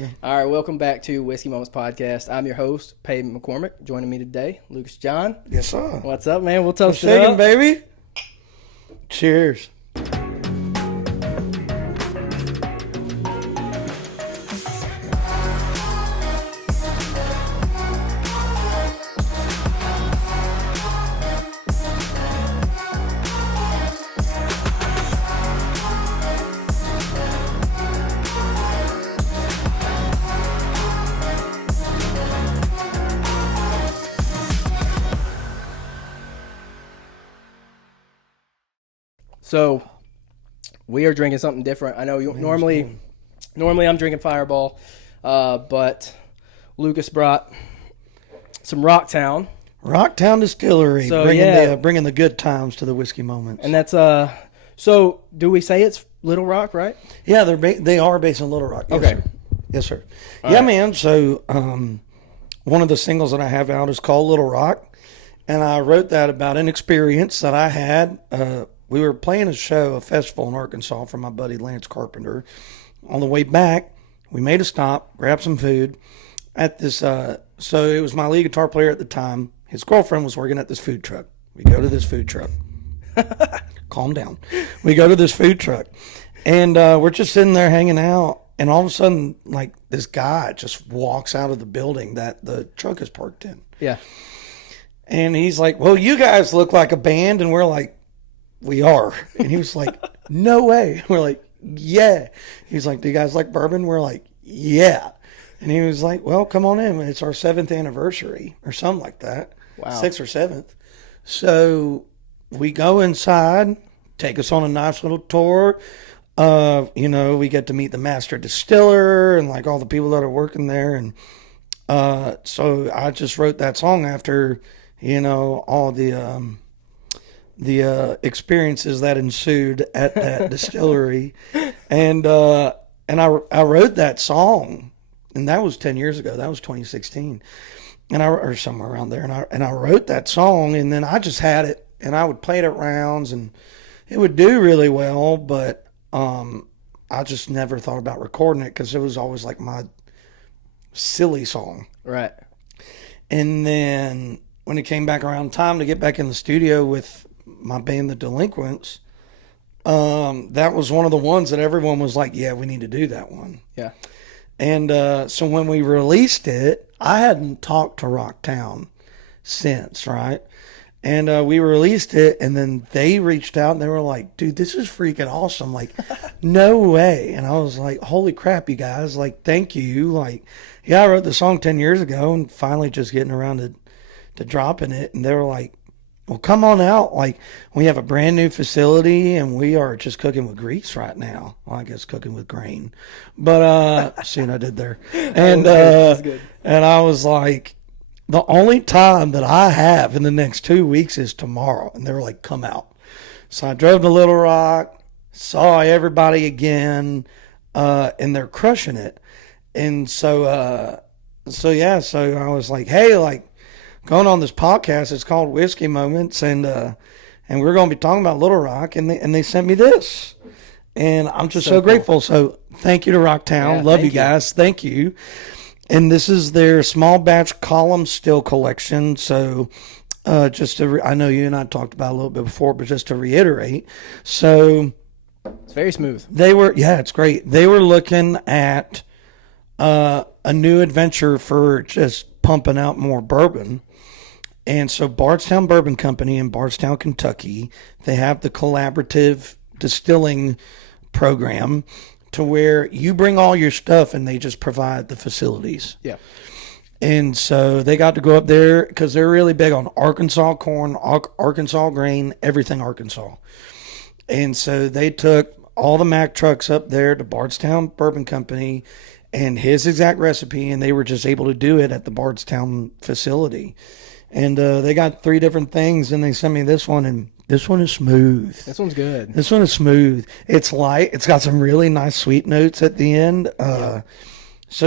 All right, welcome back to Whiskey Moments Podcast. I'm your host, Peyton McCormick. Joining me today, Lucas John. Yes, sir. What's up, man? We'll toast Shaking, it up. baby. Cheers. So, we are drinking something different. I know normally I'm drinking Fireball, but Lucas brought some Rocktown. Rocktown Distillery, So, bringing the good times to the whiskey moments. And that's, so do we say it's Little Rock, right? Yeah, they are based in Little Rock. Yes, Okay. Sir. Yes, sir. All yeah, right. man. So one of the singles that I have out is called Little Rock, and I wrote that about an experience that I had. We were playing a festival in Arkansas for my buddy Lance Carpenter. On the way back, we made a stop, grabbed some food at this. So it was my lead guitar player at the time. His girlfriend was working at this food truck. We go to this food truck. Calm down. We go to this food truck, and we're just sitting there hanging out. And all of a sudden, like, this guy just walks out of the building that the truck is parked in. Yeah. And he's like, "Well, you guys look like a band." And we're like, "We are." And he was like, "No way." We're like, "Yeah." He's like, "Do you guys like bourbon?" We're like, "Yeah." And he was like, "Well, come on in. It's our 7th anniversary," or something like that. Wow. 6th or 7th. So we go inside, take us on a nice little tour. We get to meet the master distiller and like all the people that are working there. And so I just wrote that song after, all the experiences that ensued at that distillery. And I wrote that song, and that was 10 years ago. That was 2016. Or somewhere around there. And I wrote that song, and then I just had it, and I would play it at rounds, and it would do really well, but I just never thought about recording it because it was always like my silly song. Right. And then when it came back around time to get back in the studio with my band, The Delinquents, that was one of the ones that everyone was like, "Yeah, we need to do that one." Yeah. And so when we released it, I hadn't talked to Rocktown since, right? And we released it, and then they reached out, and they were like, "Dude, this is freaking awesome. Like, no way." And I was like, "Holy crap, you guys. Like, thank you." Like, yeah, I wrote the song 10 years ago, and finally just getting around to dropping it. And they were like, "Well, come on out. Like, we have a brand new facility, and we are just cooking with grease right now." Well, I guess cooking with grain. But, see what I did there. And, That's good. and I was like, "The only time that I have in the next 2 weeks is tomorrow." And they were like, "Come out." So I drove to Little Rock, saw everybody again, and they're crushing it. And so I was like, "Hey, like, going on this podcast, it's called Whiskey Moments, and we're going to be talking about Little Rock," and they sent me this. And I'm just so cool. grateful. So thank you to Rocktown. Yeah, Love thank you guys. Thank you. And this is their small batch column still collection. So I know you and I talked about it a little bit before, but just to reiterate. So It's very smooth. it's great. They were looking at a new adventure for just pumping out more bourbon. And so Bardstown Bourbon Company in Bardstown, Kentucky, they have the collaborative distilling program to where you bring all your stuff and they just provide the facilities. Yeah. And so they got to go up there because they're really big on Arkansas corn, Arkansas grain, everything Arkansas. And so they took all the Mack trucks up there to Bardstown Bourbon Company and his exact recipe, and they were just able to do it at the Bardstown facility. And they got 3 different things, and they sent me this one, and this one is smooth. This one's good. This one is smooth. It's light. It's got some really nice sweet notes at the end. So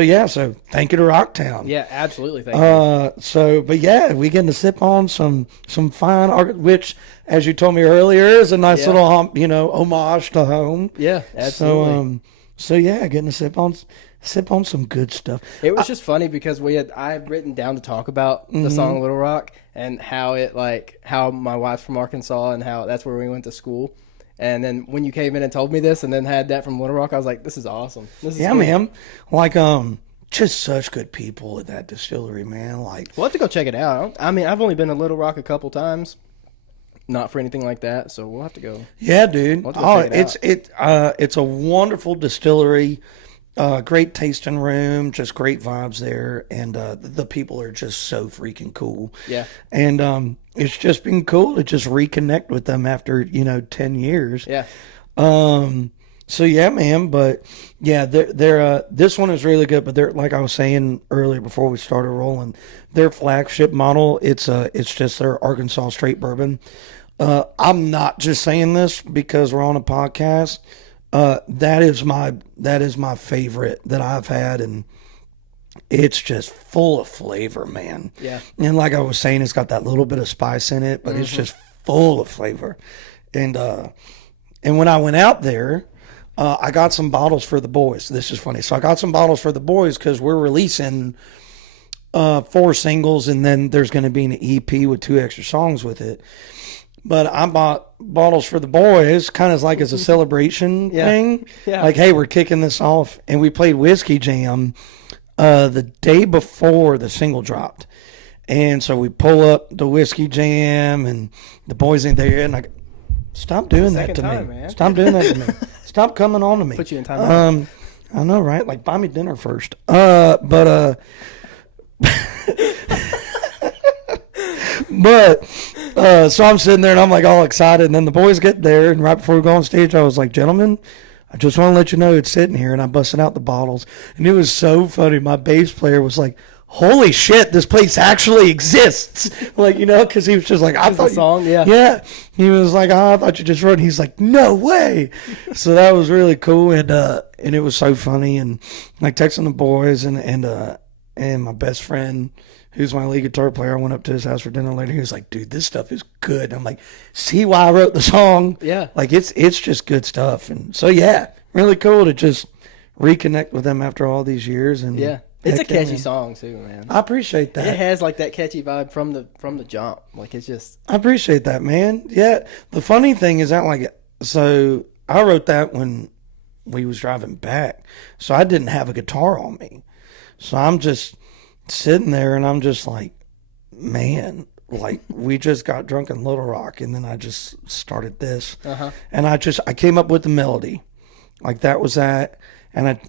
thank you to Rocktown. Yeah, absolutely. Thank you. We get to sip on some fine art, which, as you told me earlier, is a nice little homage to home. Yeah, absolutely. Getting to sip on Sip on some good stuff. It was just funny because I had written down to talk about the song Little Rock and how my wife's from Arkansas and how that's where we went to school. And then when you came in and told me this and then had that from Little Rock, I was like, this is awesome. This is cool. Man. Like, just such good people at that distillery, man. Like, we'll have to go check it out. I mean, I've only been to Little Rock a couple times. Not for anything like that, so we'll have to go. Yeah, dude. We'll have to go check it out. It's a wonderful distillery. Great tasting room, just great vibes there, and the people are just so freaking cool. Yeah. And it's just been cool to just reconnect with them after 10 years. Yeah. So yeah, man. But yeah, they're this one is really good. But they're, like I was saying earlier before we started rolling, their flagship model. It's just their Arkansas straight bourbon. I'm not just saying this because we're on a podcast. That is my favorite that I've had, and it's just full of flavor, man. Yeah. And like I was saying, it's got that little bit of spice in it, but it's just full of flavor. And when I went out there, I got some bottles for the boys. This is funny. So I got some bottles for the boys because we're releasing 4 singles, and then there's going to be an EP with 2 extra songs with it. But I bought bottles for the boys, kind of like as a celebration thing. Yeah. Like, hey, we're kicking this off. And we played Whiskey Jam the day before the single dropped. And so we pull up the Whiskey Jam, and the boys ain't there. And I stop doing that to me. Man. Stop doing that to me. Stop coming on to me. Put you in time. I know, right? Like, buy me dinner first. But so I'm sitting there and I'm like all excited, and then the boys get there, and right before we go on stage, I was like, gentlemen, I just want to let you know it's sitting here, and I busted out the bottles, and it was so funny. My bass player was like, holy shit, this place actually exists. Like, because he was just like, I thought the song, yeah. He was like, oh, I thought you just wrote it. He's like, no way. So that was really cool, and it was so funny, and like texting the boys, and my best friend, who's my lead guitar player, I went up to his house for dinner later. He was like, dude, this stuff is good. And I'm like, see why I wrote the song? Yeah. Like, it's just good stuff. And so, yeah, really cool to just reconnect with them after all these years. And yeah. It's a catchy song, too, man. I appreciate that. It has, like, that catchy vibe from the jump. Like, it's just... I appreciate that, man. Yeah. The funny thing is that, like, so I wrote that when we was driving back. So I didn't have a guitar on me. So I'm just sitting there, and I'm just like, man, like, we just got drunk in Little Rock, and then I just started this, and I came up with the melody, like that was that, and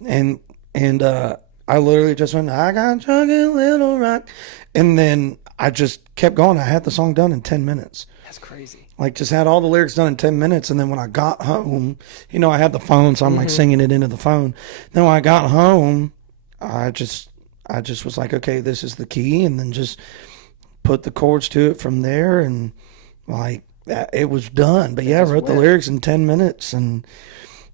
I literally just went, I got drunk in Little Rock, and then I just kept going. I had the song done in 10 minutes. That's crazy. Like, just had all the lyrics done in 10 minutes, and then when I got home, I had the phone, so I'm like singing it into the phone. Then when I got home, I just was like, okay, this is the key, and then just put the chords to it from there, and like it was done. But yeah, I wrote the lyrics in 10 minutes, and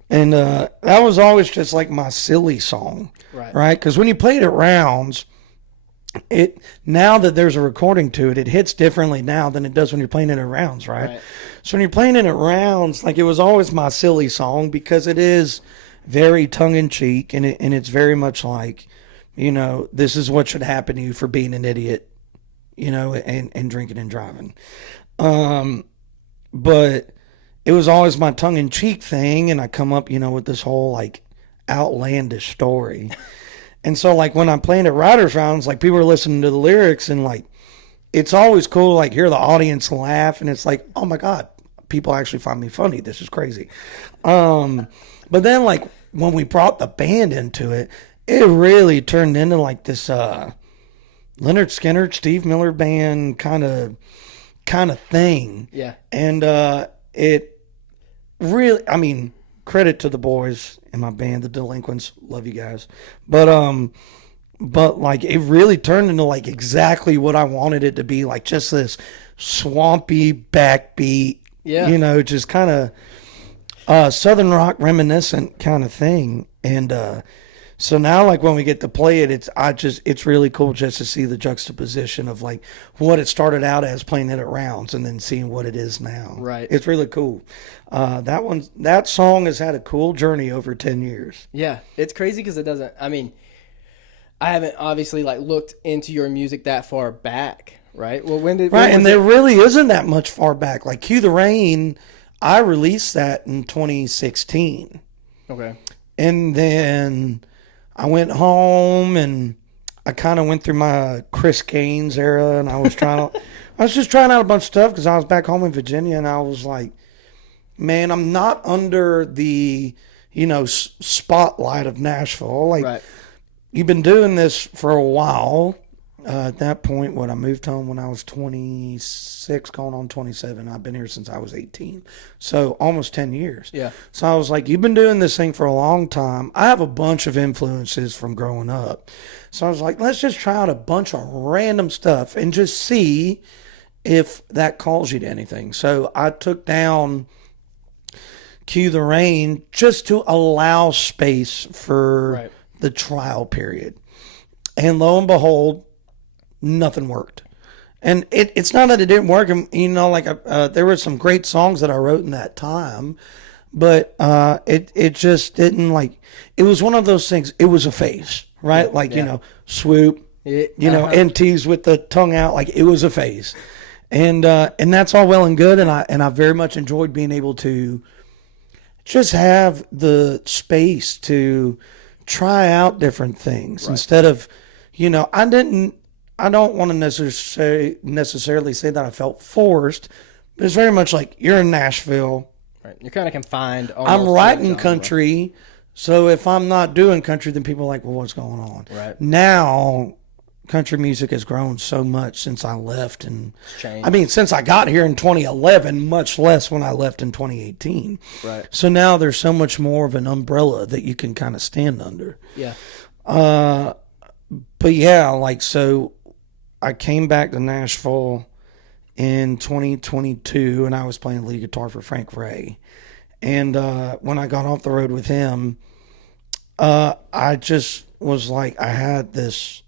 that was always just like my silly song, right? Because when you play it at rounds, now that there's a recording to it, it hits differently now than it does when you're playing it at rounds, right? So when you're playing it at rounds, like, it was always my silly song because it is very tongue in cheek, and it's very much like, this is what should happen to you for being an idiot, and drinking and driving. But it was always my tongue-in-cheek thing, and I come up, with this whole, like, outlandish story. And so, like, when I'm playing at Writers' Rounds, like, people are listening to the lyrics, and, like, it's always cool, like, hear the audience laugh, and it's like, oh, my God, people actually find me funny. This is crazy. But then, like, when we brought the band into it, it really turned into like this Leonard Skinner, Steve Miller Band kind of thing. Yeah. And it really, I mean, credit to the boys in my band, the Delinquents. Love you guys. But like, it really turned into like exactly what I wanted it to be, like just this swampy backbeat, just kind of Southern rock reminiscent kind of thing. And So now, like when we get to play it, it's really cool just to see the juxtaposition of like what it started out as playing it at rounds and then seeing what it is now. Right. It's really cool. That song has had a cool journey over 10 years. Yeah, it's crazy because it doesn't. I mean, I haven't obviously like looked into your music that far back, right? Well, when there really isn't that much far back. Like Cue the Rain, I released that in 2016. Okay. And then I went home and I kind of went through my Chris Gaines era, and I was just trying out a bunch of stuff because I was back home in Virginia, and I was like, man, I'm not under the, spotlight of Nashville. Like, right. You've been doing this for a while. At that point, I moved home when I was 26, going on 27. I've been here since I was 18. So almost 10 years. Yeah. So I was like, you've been doing this thing for a long time. I have a bunch of influences from growing up. So I was like, let's just try out a bunch of random stuff and just see if that calls you to anything. So I took down Cue the Rain just to allow space for the trial period. And lo and behold, nothing worked. And it's not that it didn't work. There were some great songs that I wrote in that time, but it just didn't it was one of those things. It was a phase, right? Swoop, NTs with the tongue out. Like it was a phase. And that's all well and good. And I very much enjoyed being able to just have the space to try out different things instead of, I don't want to necessarily say that I felt forced, but it's very much like you're in Nashville. Right. You're kind of confined. I'm writing country, so if I'm not doing country, then people are like, well, what's going on? Right. Now, country music has grown so much since I left. And changed. I mean, since I got here in 2011, much less when I left in 2018. Right. So now there's so much more of an umbrella that you can kind of stand under. Yeah. But yeah, so I came back to Nashville in 2022, and I was playing lead guitar for Frank Ray. And when I got off the road with him, I just was like, I had this,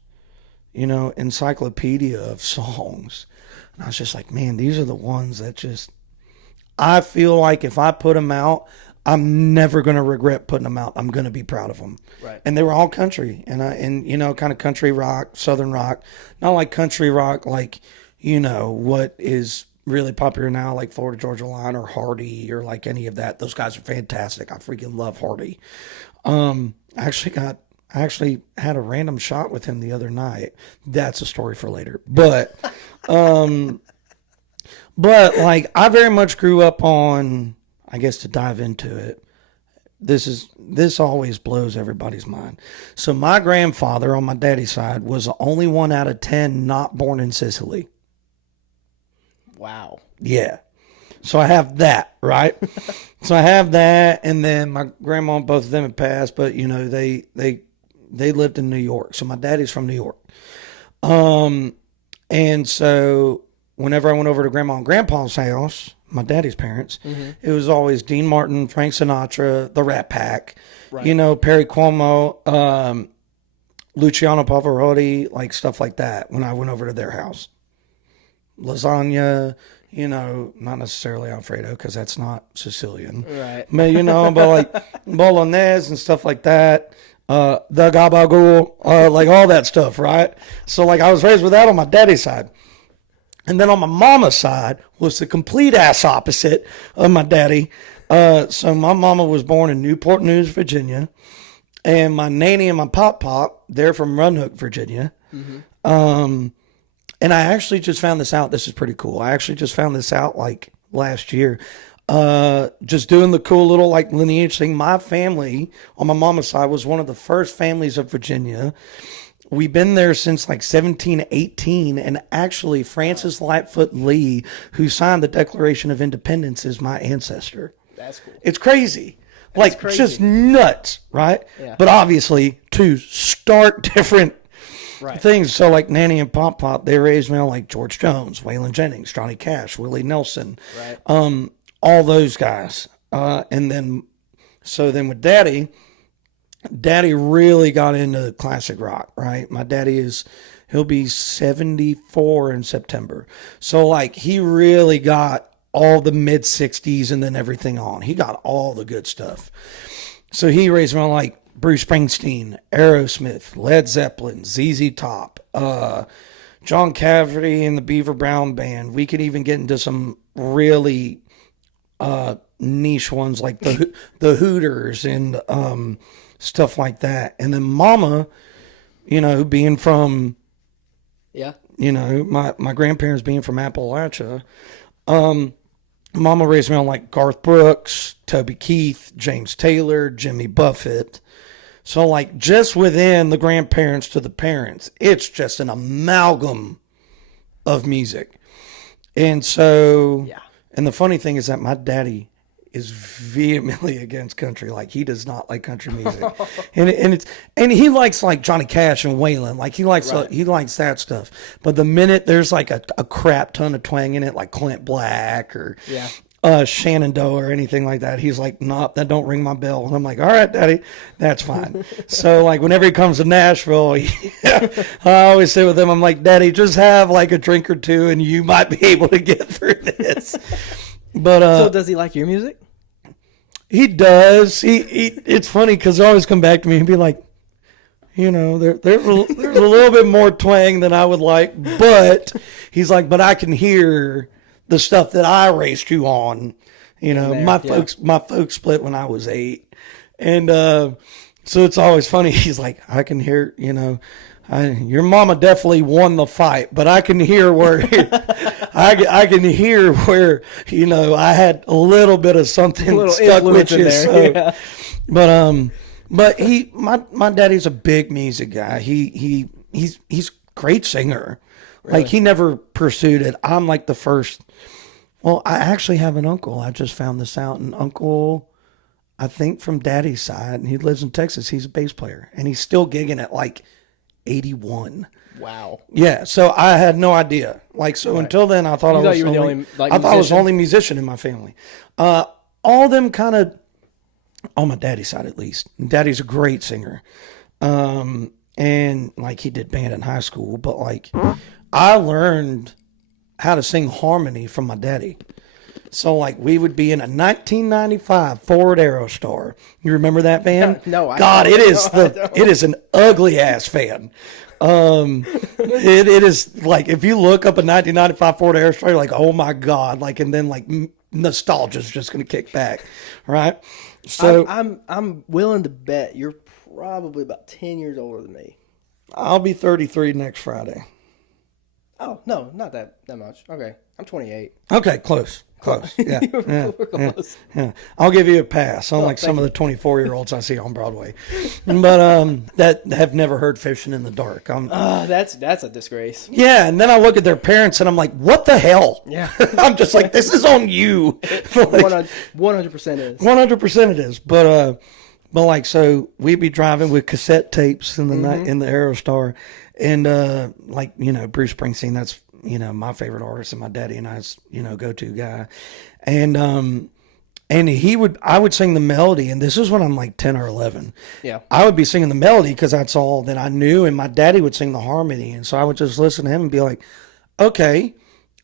encyclopedia of songs. And I was just like, man, these are the ones that I feel like if I put them out, I'm never going to regret putting them out. I'm going to be proud of them. Right. And they were all country and kind of country rock, southern rock, not like country rock, like, what is really popular now, like Florida Georgia Line or Hardy or like any of that. Those guys are fantastic. I freaking love Hardy. I actually had a random shot with him the other night. That's a story for later. But, I very much grew up on, I guess to dive into it, this always blows everybody's mind. So my grandfather on my daddy's side was the only one out of 10 not born in Sicily. Wow. Yeah. So I have that, right? So I have that, and then my grandma, both of them had passed, but they lived in New York. So my daddy's from New York. And so whenever I went over to Grandma and Grandpa's house, my daddy's parents, it was always Dean Martin, Frank Sinatra, the Rat Pack, Perry Como, Luciano Pavarotti, like stuff like that when I went over to their house. Lasagna, not necessarily Alfredo because that's not Sicilian. Right. But, but like Bolognese and stuff like that. The gabagool, like all that stuff, right? So like I was raised with that on my daddy's side. And then on my mama's side was the complete ass opposite of my daddy. So my mama was born in Newport News, Virginia. And my nanny and my pop, they're from Roanoke, Virginia. And I actually just found this out. This is pretty cool. I actually just found this out like last year. Just doing the cool little like lineage thing. My family on my mama's side was one of the first families of Virginia. We've been there since like 1718, and actually Francis Lightfoot Lee, who signed the Declaration of Independence, is my ancestor. That's cool. It's crazy. Like crazy. Just nuts, right? Yeah. But obviously two stark different things. So like Nanny and Pop, they raised me on like George Jones, Waylon Jennings, Johnny Cash, Willie Nelson, all those guys. And then with Daddy, Daddy really got into classic rock, right? My daddy he'll be 74 in September. So like he really got all the mid 60s and then everything on. He got all the good stuff. So he raised me on like Bruce Springsteen, Aerosmith, Led Zeppelin, ZZ Top, John Cafferty and the Beaver Brown Band. We could even get into some really niche ones like the Hooters and stuff like that. And then Mama, being from my grandparents being from Appalachia, Mama raised me on like Garth Brooks, Toby Keith, James Taylor, Jimmy Buffett. So like just within the grandparents to the parents, it's just an amalgam of music. And so, and the funny thing is that my daddy is vehemently against country. Like he does not like country music, and he likes like Johnny Cash and Waylon. Like he likes that stuff. But the minute there's like a crap ton of twang in it, like Clint Black or Shenandoah or anything like that, he's like, nope, that don't ring my bell. And I'm like, all right, Daddy, that's fine. So like whenever he comes to Nashville, I always say with him, I'm like, Daddy, just have like a drink or two, and you might be able to get through this. But so does he like your music? He does. He it's funny because they always come back to me and be like, there's a little bit more twang than I would like, but he's like, but I can hear the stuff that I raised you on. My folks split when I was 8, and so it's always funny. He's like, I can hear, your mama definitely won the fight, but I can hear where I can hear where I had a little bit of something stuck with you. So, but my daddy's a big music guy. He's a great singer. Really? Like he never pursued it. I'm like the first. Well, I actually have an uncle. I just found this out. An uncle, I think from Daddy's side, and he lives in Texas. He's a bass player, and he's still gigging at like 81. Wow. Yeah, so I had no idea. Like, so until then, I thought I was the only I thought I was the only musician in my family. All them kind of, on my daddy's side at least. Daddy's a great singer, and like he did band in high school. But like, I learned how to sing harmony from my daddy. So like we would be in a 1995 Ford Aerostar. You remember that van? No, it is an ugly ass van. It is like if you look up a 1995 Ford Aerostar, you're like, oh my god, like, and then like nostalgia is just gonna kick back, right? So I'm willing to bet you're probably about 10 years older than me. I'll be 33 next Friday. Oh no, not that much. Okay, I'm 28. Okay, close. Yeah. We're close. Yeah. I'll give you a pass, unlike some of the 24-year-olds I see on Broadway. But that have never heard Fishing in the Dark. That's a disgrace. Yeah, and then I look at their parents and I'm like, what the hell? Yeah. I'm just like, this is on you. 100% is. 100% it is. But like, so we'd be driving with cassette tapes in the night in the Aerostar, and like, Bruce Springsteen, that's my favorite artist and my daddy and I's, go-to guy. And I would sing the melody, and this is when I'm like 10 or 11. Yeah. I would be singing the melody because that's all that I knew, and my daddy would sing the harmony. And so I would just listen to him and be like, okay,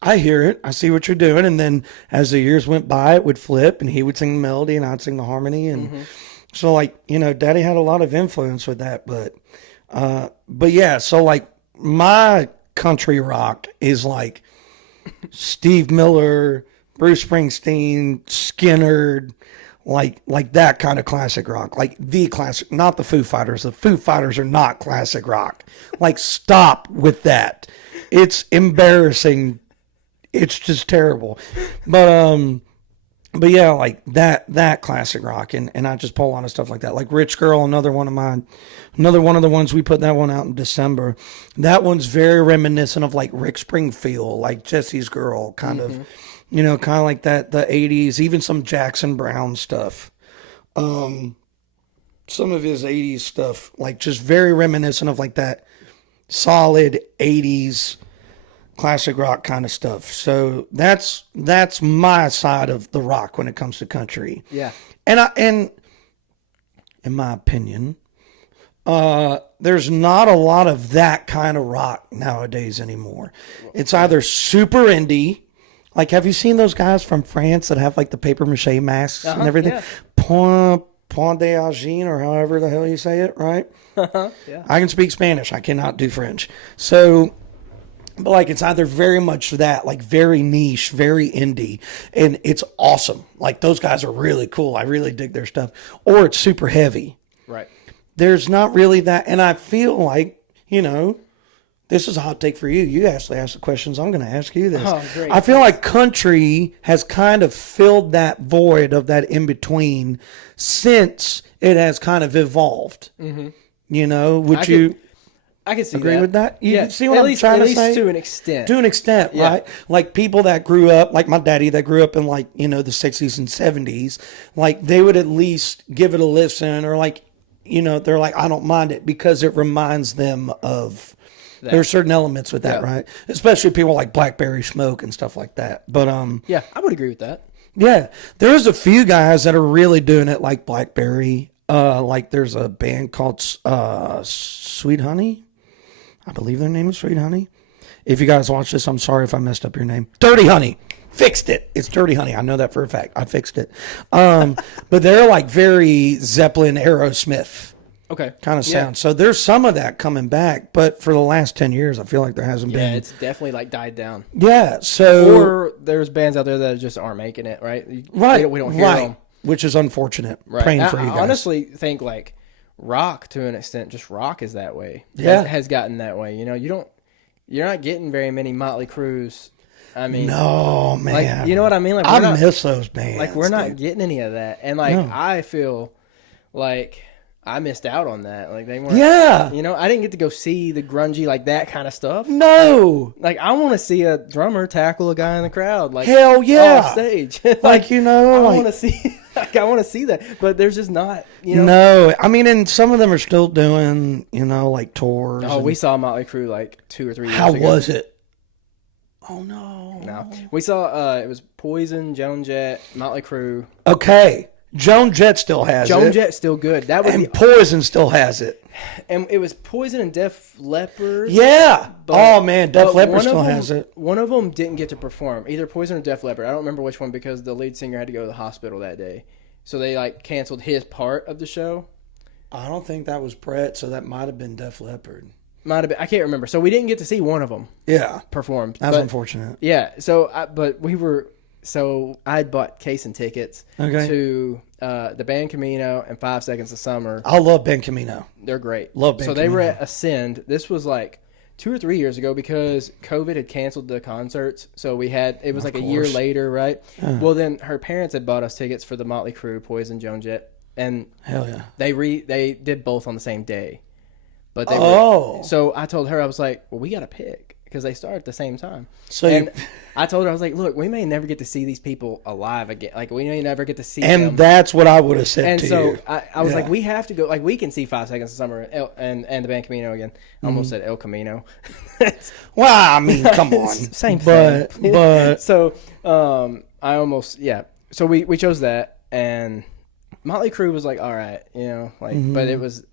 I hear it. I see what you're doing. And then as the years went by, it would flip, and he would sing the melody and I'd sing the harmony. And so like, daddy had a lot of influence with that, but yeah, so like my country rock is like Steve Miller, Bruce Springsteen, Skynyrd, like that kind of classic rock, like the classic, not the Foo Fighters. The Foo Fighters are not classic rock. Like, stop with that. It's embarrassing. It's just terrible. But yeah, like that classic rock, and I just pull on stuff like that. Like Rich Girl, another one of the ones we put that one out in December. That one's very reminiscent of like Rick Springfield, like Jesse's Girl, kind of, kind of like that, the 80s, even some Jackson Brown stuff. Some of his 80s stuff, like just very reminiscent of like that solid 80s classic rock kind of stuff. So that's my side of the rock when it comes to country. Yeah. And in my opinion, There's not a lot of that kind of rock nowadays anymore. It's either super indie. Like, have you seen those guys from France that have like the paper mache masks and everything? Yeah. Point d'Argent, or however the hell you say it, right? Yeah. I can speak Spanish. I cannot do French. So, but like, it's either very much that, like very niche, very indie, and it's awesome. Like, those guys are really cool. I really dig their stuff. Or it's super heavy. Right. There's not really that. And I feel like, this is a hot take for you. You actually asked the questions. I'm going to ask you this. Oh, great. I feel like country has kind of filled that void of that in between since it has kind of evolved. Mm-hmm. I can see agree that. with that? You see what at I'm least, trying at to say? least to an extent. To an extent, Yeah. right? Like people that grew up, like my daddy that grew up in like, the 60s and 70s, like they would at least give it a listen, or like, they're like, I don't mind it because it reminds them of... There's certain elements with that, right? Especially people like Blackberry Smoke and stuff like that. But yeah, I would agree with that. yeah, there's a few guys that are really doing it, like Blackberry. Like there's a band called Sweet Honey. I believe their name is Sweet Honey. If you guys watch this, I'm sorry if I messed up your name. Dirty Honey. Fixed it. It's Dirty Honey. I know that for a fact. I fixed it. But they're like very Zeppelin, Aerosmith. Okay. Kind of sound. So there's some of that coming back, but for the last 10 years, I feel like there hasn't been. Yeah, it's definitely like died down. Yeah. So. Or there's bands out there that just aren't making it, right? Right. We don't hear them. Which is unfortunate. Right. Praying for you guys. I honestly think like rock, to an extent, just rock is that way. Yeah. Has gotten that way. You're not getting very many Motley Crues. I mean, no, man. Like, you know what I mean? Like, I miss those bands. Like, we're not getting any of that. And like, I feel like I missed out on that. Like, they weren't. Yeah. I didn't get to go see the grungy, like that kind of stuff. No. Like, I want to see a drummer tackle a guy in the crowd. Like, hell yeah. Off stage. like, I want to see. Like, I want to see that, but there's just not. No, I mean, and some of them are still doing, like tours. Oh, we saw Motley Crue like 2 or 3 years How ago. was it? Oh no. No, we saw. It was Poison, Joan Jett, Motley Crue. Okay. Joan Jett still has it. Joan Jett's still good. That was and Poison still has it. And it was Poison and Def Leppard. Yeah. Oh man, Def Leppard still has it. One of them didn't get to perform, either Poison or Def Leppard. I don't remember which one because the lead singer had to go to the hospital that day, so they like canceled his part of the show. I don't think that was Brett, so that might have been Def Leppard. Might have been. I can't remember. So we didn't get to see one of them. Yeah. Perform. That's unfortunate. Yeah. So, but we were. So I had bought Cason tickets to the band Camino and 5 Seconds of Summer. I love Ben Camino. They're great. Love Ben So Camino. they were at Ascend. This was like 2 or 3 years ago because COVID had canceled the concerts. So it was like a year later, right? Well, then her parents had bought us tickets for the Motley Crue, Poison, Joan Jett, and hell yeah, they did both on the same day. But they so I told her, I was like, well, we got to pick because they start at the same time. So I told her, I was like, look, we may never get to see these people alive again. Like, we may never get to see them. And that's what I would have said to you. And so I was like, we have to go. Like, we can see 5 Seconds of Summer and the band Camino again. I almost said El Camino. Well, I mean, come on. Same thing. But so I almost, So we chose that. And Motley Crue was like, all right, but it was,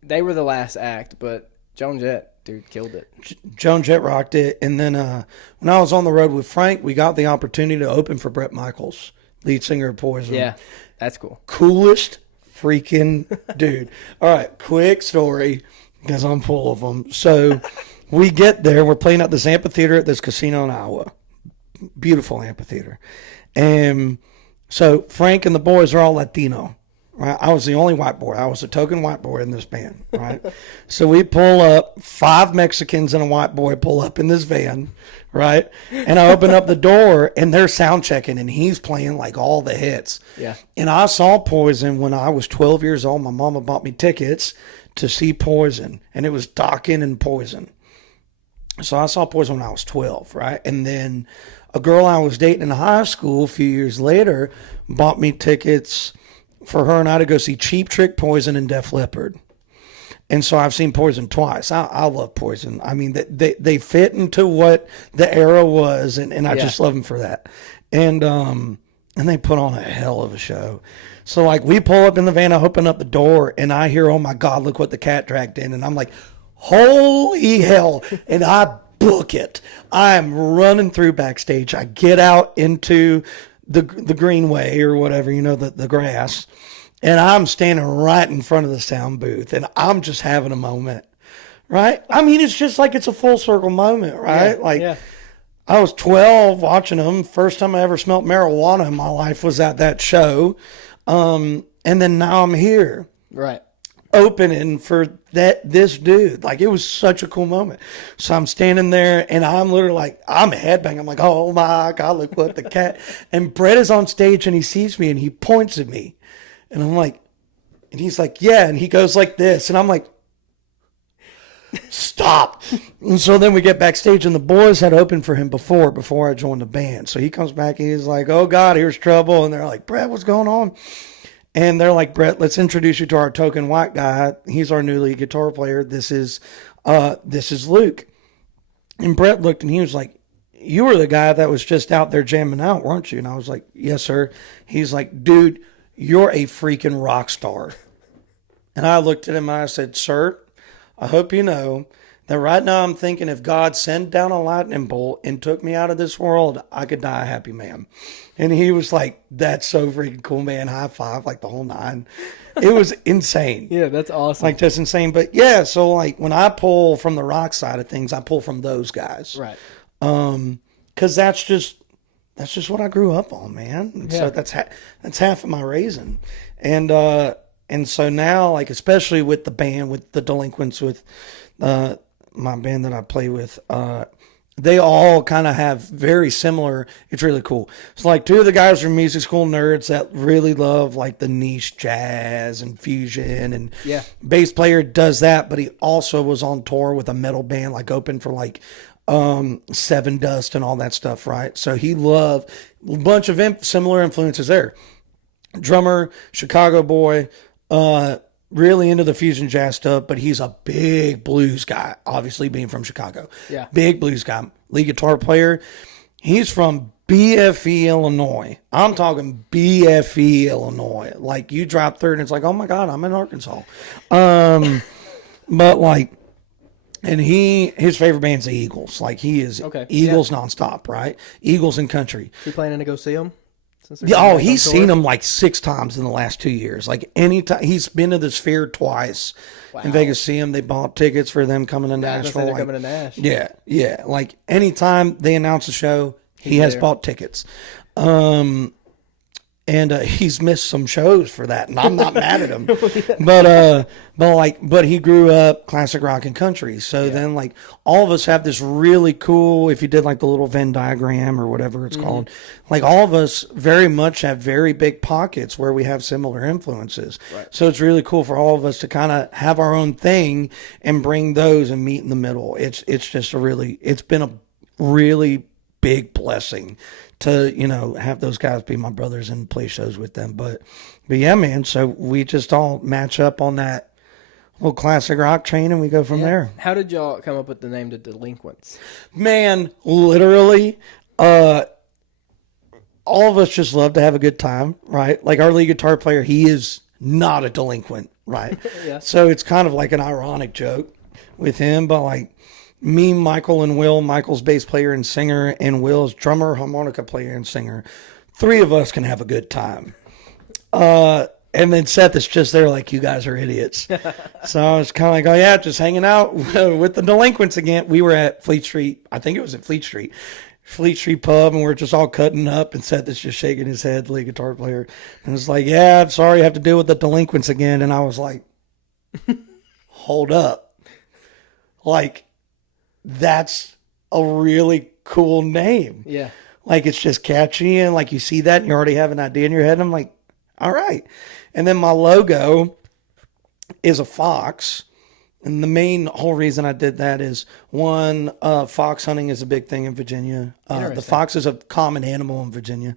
they were the last act, but Joan Jett, dude, killed it. Joan Jett rocked it. And then when I was on the road with Frank, we got the opportunity to open for Bret Michaels, lead singer of Poison. Yeah, that's cool. Coolest freaking dude. All right, quick story because I'm full of them. So we get there. We're playing at this amphitheater at this casino in Iowa. Beautiful amphitheater. And so Frank and the boys are all Latino. Right, I was the only white boy. I was the token white boy in this band, right? So we pull up, 5 Mexicans and a white boy pull up in this van, right? And I open up the door, and they're sound checking, and he's playing like all the hits. Yeah. And I saw Poison when I was 12 years old. My mama bought me tickets to see Poison, and it was Dokken and Poison. So I saw Poison when I was 12, right? And then a girl I was dating in high school a few years later bought me tickets for her and I to go see Cheap Trick, Poison, and Def Leppard. And so I've seen Poison twice. I love Poison. I mean, they fit into what the era was, and I just love them for that. And and they put on a hell of a show. So like we pull up in the van, I open up the door, and I hear, "Oh my God, look what the cat dragged in," and I'm like, "Holy hell!" And I book it. I'm running through backstage. I get out into the greenway or whatever, the grass, and I'm standing right in front of the sound booth, and I'm just having a moment, right? I mean, it's just like it's a full circle moment, right? I was 12 watching them. First time I ever smelled marijuana in my life was at that show. And then now I'm here. Right. Opening for this dude. Like, it was such a cool moment. So I'm standing there and I'm literally like, I'm headbanging. I'm like, oh my God, look what the cat. And Brett is on stage and he sees me and he points at me. And I'm like, and he's like, yeah. And he goes like this. And I'm like, stop. And so then we get backstage and the boys had opened for him before I joined the band. So he comes back and he's like, oh God, here's trouble. And they're like, Brett, what's going on? And they're like, Brett, let's introduce you to our token white guy. He's our new lead guitar player. This is Luke. And Brett looked and he was like, you were the guy that was just out there jamming out, weren't you? And I was like, yes, sir. He's like, dude, you're a freaking rock star. And I looked at him and I said, sir, I hope you know that right now I'm thinking if God sent down a lightning bolt and took me out of this world, I could die a happy man. And he was like, that's so freaking cool, man. High five, like the whole nine. It was insane. Yeah, that's awesome. Like, just insane. But yeah, so like when I pull from the rock side of things, I pull from those guys. Right. Because that's just what I grew up on, man. And Yeah. so that's half of my raising. And so now, like, especially with the band, with the Delinquents, with my band that I play with, they all kind of have very similar. It's really cool. So, like, two of the guys are music school nerds that really love, like, the niche jazz and fusion. And Yeah. bass player does that, but he also was on tour with a metal band, like, open for, like, Seven Dust and all that stuff, right? So he loved a bunch of similar influences there. Drummer, Chicago boy, really into the fusion jazz stuff, but he's a big blues guy, obviously being from Chicago. Yeah. Big blues guy. Lead guitar player. He's from BFE, Illinois. I'm talking BFE, Illinois. Like, you drop through and it's like, oh my God, I'm in Arkansas. But like, and his favorite band's the Eagles. Like, he is Eagles nonstop, right? Eagles and country. You planning to go see them? He's seen them like 6 times in the last 2 years. Like, anytime he's been to the Sphere twice in Vegas. See him. They bought tickets for them coming to Nashville. They're coming to Nashville. Yeah. Like, anytime they announce a show, he has bought tickets. And he's missed some shows for that, and I'm not mad at him. But he grew up classic rock and country. So then, like, all of us have this really cool. If you did like the little Venn diagram or whatever it's called, like, all of us very much have very big pockets where we have similar influences. Right. So it's really cool for all of us to kind of have our own thing and bring those and meet in the middle. It's been a really big blessing to, have those guys be my brothers and play shows with them. But yeah, man, so we just all match up on that little classic rock train and we go from there. How did y'all come up with the name The Delinquents? Man, literally, all of us just love to have a good time, right? Like, our lead guitar player, he is not a delinquent, right? Yeah. So it's kind of like an ironic joke with him, but like, me, Michael, and Will, Michael's bass player and singer, and Will's drummer, harmonica player, and singer. 3 of us can have a good time. And then Seth is just there like, you guys are idiots. So I was kind of like, oh yeah, just hanging out with the Delinquents again. We were at Fleet Street. I think it was at Fleet Street pub, and we're just all cutting up, and Seth is just shaking his head, the lead guitar player. And it's like, yeah, I'm sorry I have to deal with the Delinquents again. And I was like, hold up. Like, that's a really cool name. Yeah. Like, it's just catchy, and like, you see that and you already have an idea in your head. And I'm like, all right. And then my logo is a fox. And the whole reason I did that is, one, fox hunting is a big thing in Virginia. The fox is a common animal in Virginia.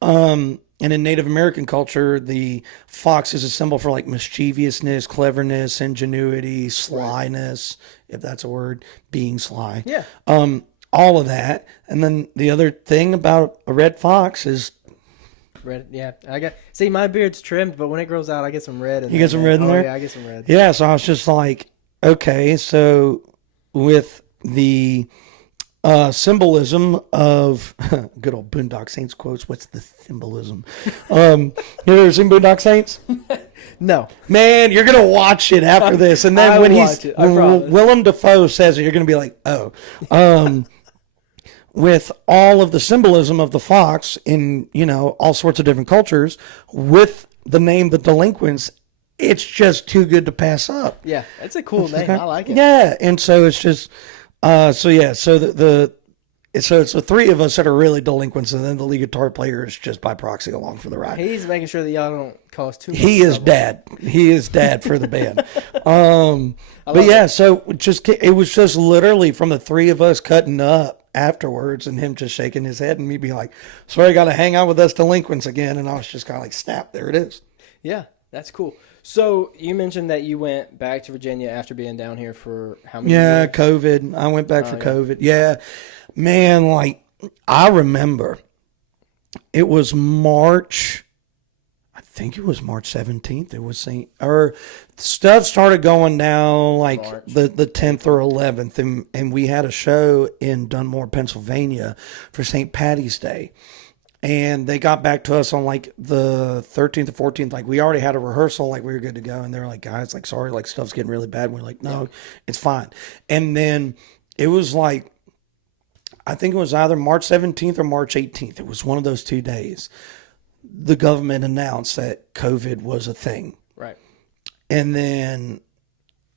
And in Native American culture, the fox is a symbol for like mischievousness, cleverness, ingenuity, slyness, if that's a word, being sly. Yeah. All of that. And then the other thing about a red fox is Red, yeah. See, my beard's trimmed, but when it grows out, I get some red. You get some red in there? Yeah, I get some red. Yeah, so I was just like, okay, so with the symbolism of good old Boondock Saints quotes, what's the symbolism? You ever seen Boondock Saints? No. Man, you're going to watch it after this. And then when Willem Dafoe says it, you're going to be like, oh. With all of the symbolism of the fox in, all sorts of different cultures, with the name The Delinquents, it's just too good to pass up. Yeah, it's a cool name. I like it. Yeah, and so it's just, so it's the three of us that are really delinquents, and then the lead guitar player is just by proxy along for the ride. He's making sure that y'all don't cause too much He is trouble. dad. He is dad for the band. But yeah, so it was just literally from the three of us cutting up afterwards and him just shaking his head and me being like, sorry, I got to hang out with us delinquents again. And I was just kind of like, snap, there it is. Yeah, that's cool. So you mentioned that you went back to Virginia after being down here for how many years? COVID. I went back for COVID. Yeah, man, like I remember it was March. I think it was March 17th. It was stuff started going down like March. the 10th or 11th. And we had a show in Dunmore, Pennsylvania for St. Patty's Day. And they got back to us on like the 13th or 14th. Like we already had a rehearsal, like we were good to go. And they were like, guys, like, sorry, like stuff's getting really bad. And we're like, no, it's fine. And then it was like, I think it was either March 17th or March 18th. It was one of those 2 days. The government announced that COVID was a thing. Right. And then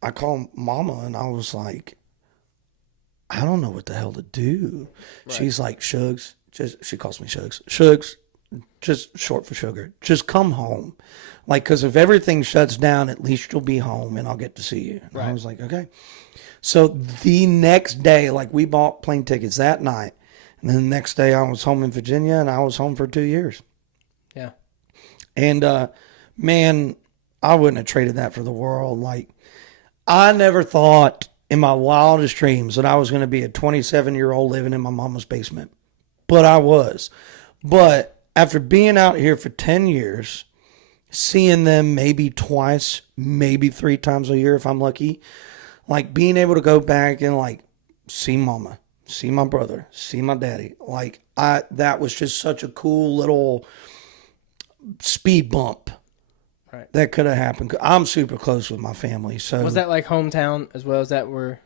I called Mama and I was like, I don't know what the hell to do. Right. She's like, Shugs. She calls me Shugs. Shugs, just short for sugar. Just come home. Like, because if everything shuts down, at least you'll be home and I'll get to see you. And I was like, okay. So the next day, like we bought plane tickets that night. And then the next day I was home in Virginia and I was home for 2 years. Yeah. And, man, I wouldn't have traded that for the world. Like, I never thought in my wildest dreams that I was going to be a 27-year-old living in my mama's basement. But I was. But after being out here for 10 years, seeing them maybe twice, maybe 3 times a year if I'm lucky, like being able to go back and like see mama, see my brother, see my daddy. Like that was just such a cool little speed bump that could have happened. I'm super close with my family. So was that like hometown as well as that were?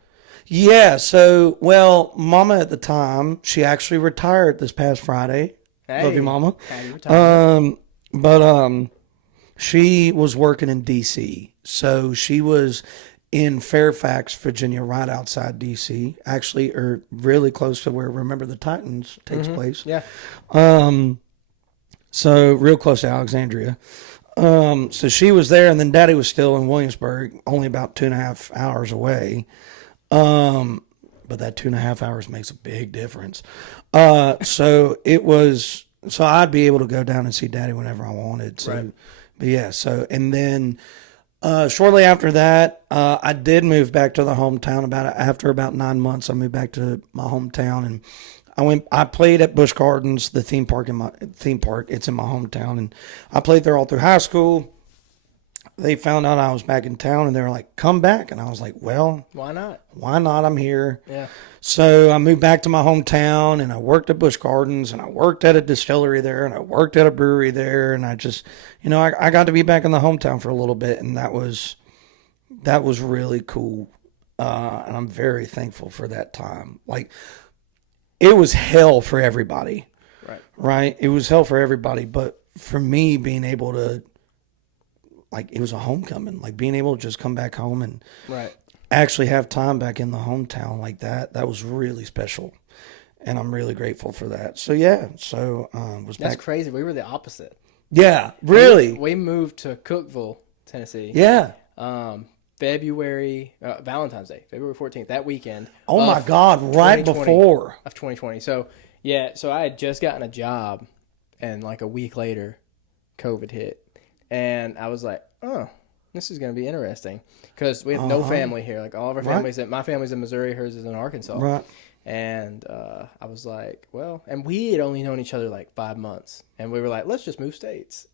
Yeah. So, well, mama at the time, she actually retired this past Friday. Hey. Love you, mama. Happy retirement. But she was working in DC. So she was in Fairfax, Virginia, right outside DC, actually, or really close to where Remember the Titans takes place. Yeah. So real close to Alexandria. So she was there, and then Daddy was still in Williamsburg, only about 2.5 hours away. But that 2.5 hours makes a big difference. So I'd be able to go down and see Daddy whenever I wanted. So, right. But yeah, and then, shortly after that, I did move back to the hometown after about 9 months. I moved back to my hometown and I played at Busch Gardens, the theme park. It's in my hometown, and I played there all through high school. They found out I was back in town, and they were like, "Come back," and I was like, "Well, why not? Why not? I'm here." Yeah. So I moved back to my hometown, and I worked at Busch Gardens, and I worked at a distillery there, and I worked at a brewery there, and I just, I got to be back in the hometown for a little bit, and that was really cool, and I'm very thankful for that time. Like, it was hell for everybody, right? It was hell for everybody, but for me, being able to, like, it was a homecoming, like being able to just come back home and actually have time back in the hometown like that was really special. And I'm really grateful for that. So, yeah. So, That's crazy. We were the opposite. Yeah, really. We moved to Cookeville, Tennessee. Yeah. February, Valentine's Day, February 14th, that weekend. Oh, my God, right before. Of 2020. So, yeah, I had just gotten a job, and like a week later, COVID hit. And I was like, oh, this is going to be interesting because we have no family here. Like all of our families, my family's in Missouri, hers is in Arkansas. Right. And I was like, well, and we had only known each other like 5 months, and we were like, let's just move states.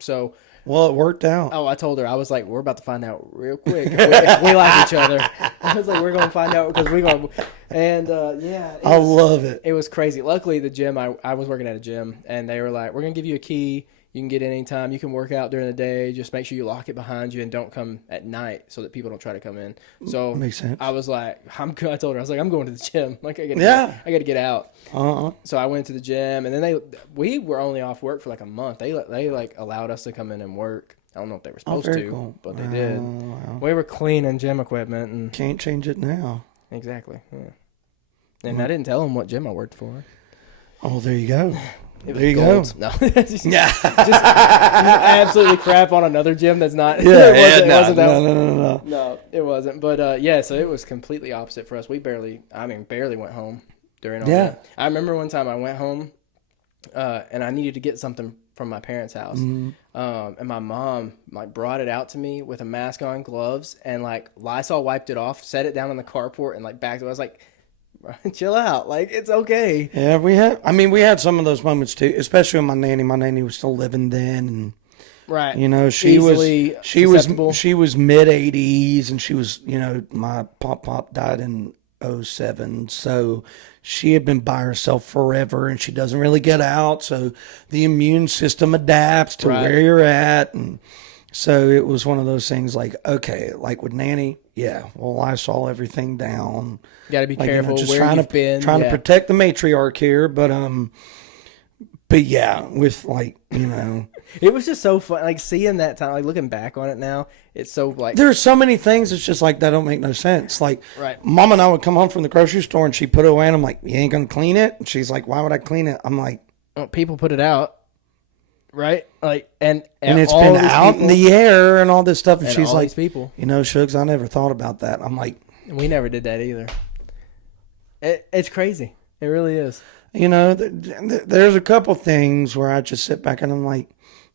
So, well, it worked out. Oh, I told her, I was like, we're about to find out real quick if we like each other. I was like, we're going to find out because we're going to. And yeah. I love it. It was crazy. Luckily, the gym, I was working at a gym, and they were like, we're going to give you a key. You can get in anytime. You can work out during the day. Just make sure you lock it behind you and don't come at night so that people don't try to come in. So makes sense. I was like, I told her, I was like, I'm going to the gym. Like I got to get out. So I went to the gym, and then we were only off work for like a month. They like allowed us to come in and work. I don't know if they were supposed to, cool. but they did. Wow. We were cleaning gym equipment and can't change it now. Exactly. Yeah. And I didn't tell them what gym I worked for. Oh, there you go. There you go. No. just absolutely crap on another gym that's not. No, it wasn't. But yeah, so it was completely opposite for us. We barely went home during all that. I remember one time I went home and I needed to get something from my parents' house. And my mom like brought it out to me with a mask on, gloves, and like Lysol wiped it off, set it down in the carport, and like backed it. I was like, chill out, like it's okay. Yeah, we had some of those moments too, especially with my nanny. My nanny was still living then, and right, you know, she was mid 80s, and she was, you know, my pop died in 07, so she had been by herself forever, and she doesn't really get out, so the immune system adapts to where you're at, and so it was one of those things like, okay, like with nanny, yeah, well, I saw everything down. Got to be careful, you know, just where trying you've been. Trying to protect the matriarch here, but yeah, with like, you know. It was just so fun, like seeing that time, like looking back on it now, it's so like. There's so many things it's just like that don't make no sense. Like, Mom and I would come home from the grocery store and she'd put it away and I'm like, you ain't going to clean it? And she's like, why would I clean it? I'm like. Well, people put it out. Right, like and it's been out in the air and all this stuff, and she's like, people. You know, Shugs, I never thought about that. I'm like, we never did that either. It's crazy. It really is. You know, there's a couple things where I just sit back and I'm like,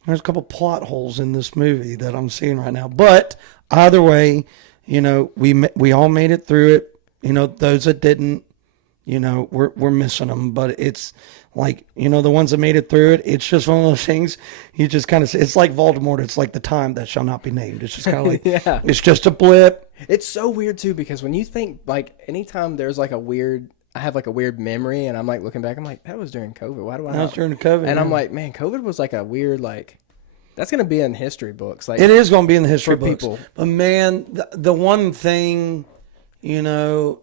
there's a couple plot holes in this movie that I'm seeing right now. But either way, you know, we all made it through it. You know, those that didn't, you know, we're missing them. But it's like, you know, the ones that made it through it, it's just one of those things you just kind of, it's like Voldemort. It's like the time that shall not be named. It's just kind of like, it's just a blip. It's so weird too, because when you think like anytime there's like I have like a weird memory and I'm like looking back, I'm like, that was during COVID. Why do I know? That was during COVID. And I'm like, man, COVID was like a weird, like, that's going to be in history books. Like, it is going to be in the history books. People. But man, the one thing, you know,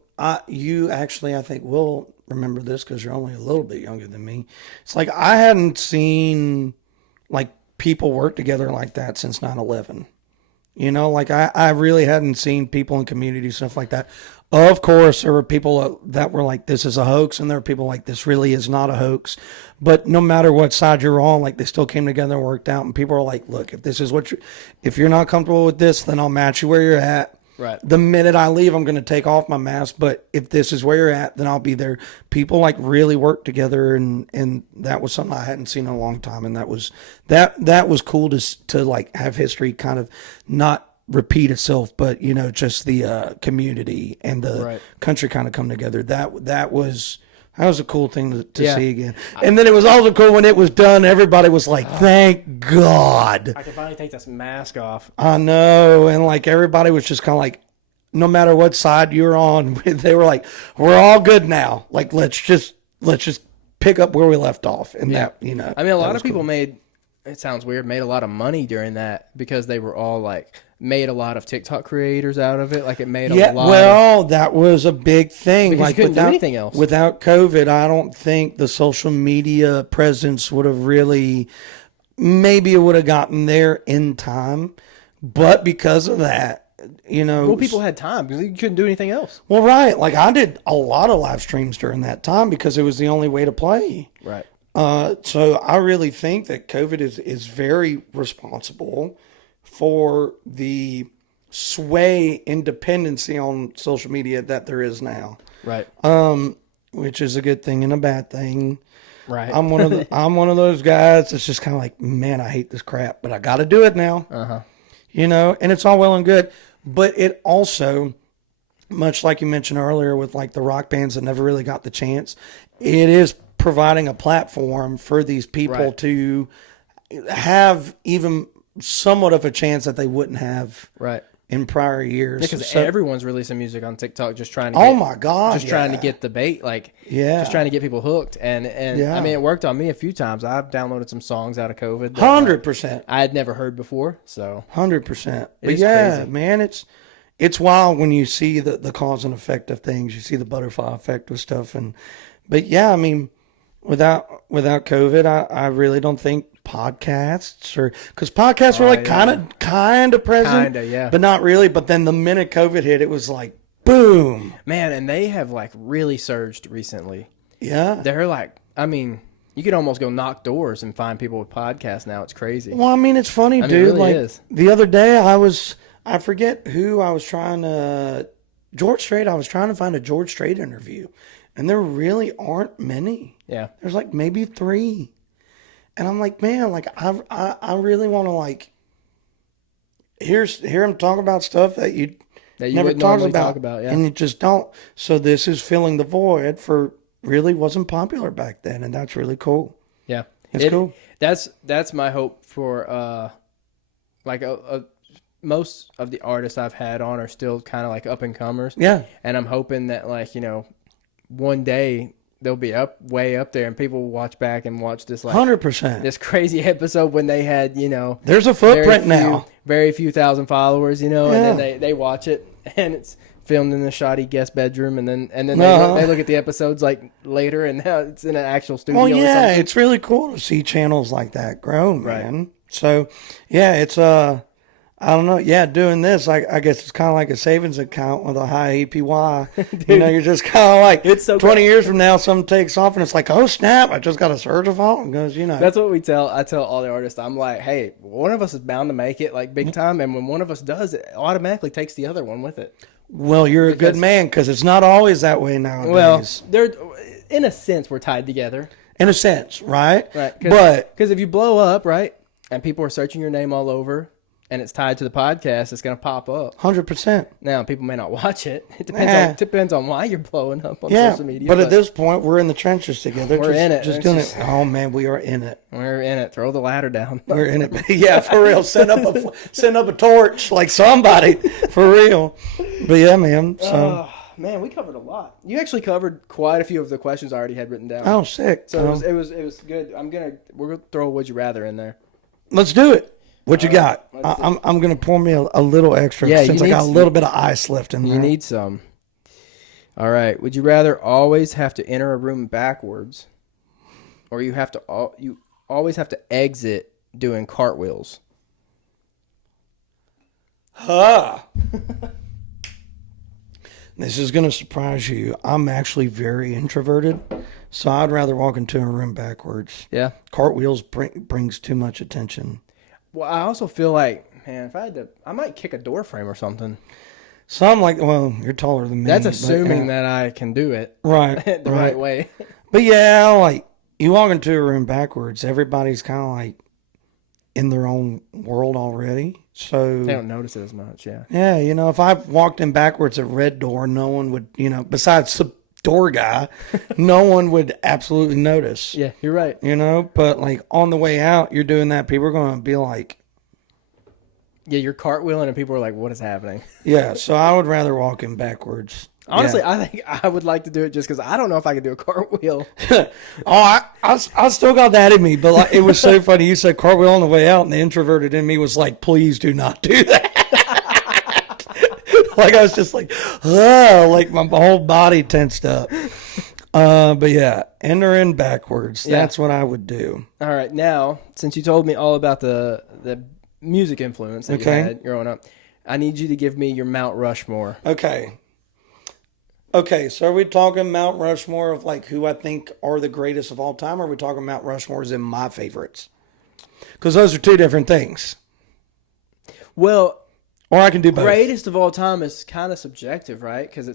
you actually, I think, will remember this because you're only a little bit younger than me. It's like I hadn't seen like people work together like that since 9/11. You know, like I really hadn't seen people in community, stuff like that. Of course, there were people that were like, this is a hoax, and there were people like, this really is not a hoax. But no matter what side you're on, like they still came together and worked out. And people are like, look, if this is if you're not comfortable with this, then I'll match you where you're at. Right. The minute I leave, I'm going to take off my mask. But if this is where you're at, then I'll be there. People like really work together, and that was something I hadn't seen in a long time. And that was cool to like have history kind of not repeat itself, but you know, just the community and the country kind of come together. That was a cool thing to see again. And then it was also cool when it was done. Everybody was like, "Thank God, I can finally take this mask off." I know, and like everybody was just kind of like, no matter what side you're on, they were like, "We're all good now. Like let's just pick up where we left off." And that, you know, I mean, a lot of people made. It sounds weird. Made a lot of money during that because they were all like. Made a lot of TikTok creators out of it. Like it made a lot. Well, that was a big thing. Because like you couldn't do anything else. Without COVID, I don't think the social media presence would have really. Maybe it would have gotten there in time, but because of that, you know. Well, people had time because you couldn't do anything else. Well, right. Like I did a lot of live streams during that time because it was the only way to play. Right. So I really think that COVID is very responsible for the sway in dependency on social media that there is now. Right. Which is a good thing and a bad thing. Right. I'm one of those guys that's just kind of like, man, I hate this crap, but I got to do it now. Uh-huh. you know, and it's all well and good, but it also, much like you mentioned earlier with like the rock bands that never really got the chance, it is providing a platform for these people to have even somewhat of a chance that they wouldn't have in prior years. Because so, everyone's releasing music on TikTok, just trying to trying to get the bait, just trying to get people hooked. And I mean, it worked on me a few times. I've downloaded some songs out of COVID 100%. I had never heard before. So 100%. But crazy. man, it's wild when you see the cause and effect of things. You see the butterfly effect with stuff, but yeah, I mean, without COVID, I really don't think podcasts because podcasts were like kind of present, but not really. But then the minute COVID hit, it was like boom, man. And they have like really surged recently. Yeah, they're like, I mean, you could almost go knock doors and find people with podcasts now. It's crazy. Well, I mean, it's funny, dude. It really like is. The other day, I forget who I was trying to George Strait. I was trying to find a George Strait interview, and there really aren't many. Yeah, there's like maybe 3. And I'm like, man, like I really want to like hear him talk about stuff that you never talk about, and you just don't. So this is filling the void for really wasn't popular back then, and that's really cool. Yeah, it's cool. That's my hope for like most of the artists I've had on are still kind of like up and comers. Yeah, and I'm hoping that like one day they'll be way up there, and people will watch back and watch this 100% this crazy episode when they had there's a footprint very few thousand followers, and then they watch it, and it's filmed in the shoddy guest bedroom, and then they look at the episodes like later, and now it's in an actual studio. Well, yeah, or something. It's really cool to see channels like that grow, man. Right. So yeah, it's I don't know. Yeah, doing this, I guess it's kind of like a savings account with a high APY. Dude, you're just kind of like, it's so 20 years from now, something takes off, and it's like, oh, snap, I just got a surge of all. And goes, That's what I tell all the artists. I'm like, hey, one of us is bound to make it, like, big time, and when one of us does, it automatically takes the other one with it. Well, you're a good man, because it's not always that way nowadays. Well, in a sense, we're tied together. In a sense, right? Right. But because if you blow up, right, and people are searching your name all over, and it's tied to the podcast, it's going to pop up. 100%. Now, people may not watch it. It depends on why you're blowing up on social media. But at this point, we're in the trenches together. We're in it. Just doing it. Oh, man, we are in it. We're in it. Throw the ladder down. We're in it. Yeah, for real. Send up a torch like somebody. For real. But yeah, man. So. Man, we covered a lot. You actually covered quite a few of the questions I already had written down. Oh, sick. So it was good. We're gonna throw a would you rather in there. Let's do it. What you got? I'm going to pour me a little extra since I got a little bit of ice left in there. You need some. All right. Would you rather always have to enter a room backwards, or you always have to exit doing cartwheels? This is going to surprise you. I'm actually very introverted, so I'd rather walk into a room backwards. Yeah. Cartwheels brings too much attention. Well, I also feel like, man, if I had to, I might kick a door frame or something. So I'm like, well, you're taller than me. That's assuming that I can do it. Right. the right way. But yeah, like, you walk into a room backwards, everybody's kind of like in their own world already. So they don't notice it as much, yeah. Yeah, if I walked in backwards at Red Door, no one would, besides the door guy, no one would absolutely notice. Yeah, you're right. But like on the way out, you're doing that, people are going to be like, yeah, you're cartwheeling and people are like, what is happening? Yeah, so I would rather walk in backwards. Honestly, I think I would like to do it just because I don't know if I could do a cartwheel. I still got that in me, but like, it was so funny. You said cartwheel on the way out, and the introverted in me was like, please do not do that. Like I was just like, like my whole body tensed up. But yeah, enter in backwards. That's what I would do. All right, now since you told me all about the music influence that you had growing up, I need you to give me your Mount Rushmore. Okay, so are we talking Mount Rushmore of like who I think are the greatest of all time, or are we talking Mount Rushmore as in my favorites? Because those are two different things. Well, or I can do both. Greatest of all time is kind of subjective, right? Because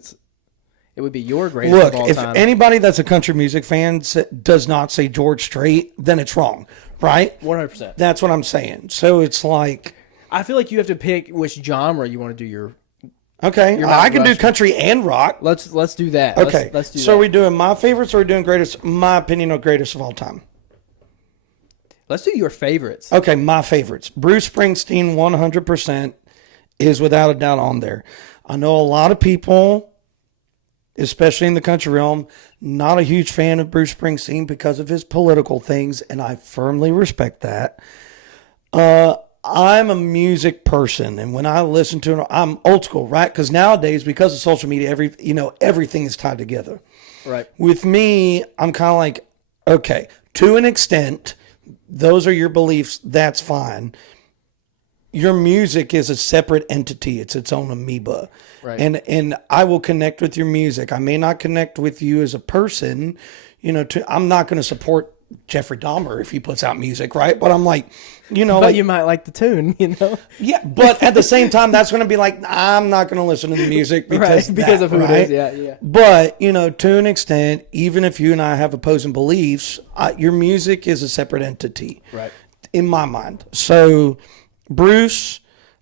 it would be your greatest of all time. Look, if anybody that's a country music fan does not say George Strait, then it's wrong, right? 100%. That's what I'm saying. So it's like, I feel like you have to pick which genre you want to do your. Okay, I can do country and rock. Let's do that. Okay, let's do so that. are we doing my favorites or are we doing greatest? My opinion of greatest of all time. Let's do your favorites. Okay, my favorites. Bruce Springsteen, 100% is without a doubt on there. I know a lot of people, especially in the country realm, not a huge fan of Bruce Springsteen because of his political things, and I firmly respect that. I'm a music person, and when I listen to it, I'm old school, right? Because nowadays, because of social media, everything is tied together. Right. With me, I'm kind of like, okay, to an extent, those are your beliefs. That's fine. Your music is a separate entity. It's its own amoeba. Right. And I will connect with your music. I may not connect with you as a person. I'm not going to support Jeffrey Dahmer if he puts out music, right? But I'm like, but you might like the tune, Yeah, but at the same time, that's going to be like, I'm not going to listen to the music because of who it is. Yeah. But to an extent, even if you and I have opposing beliefs, your music is a separate entity, right? In my mind. So, Bruce,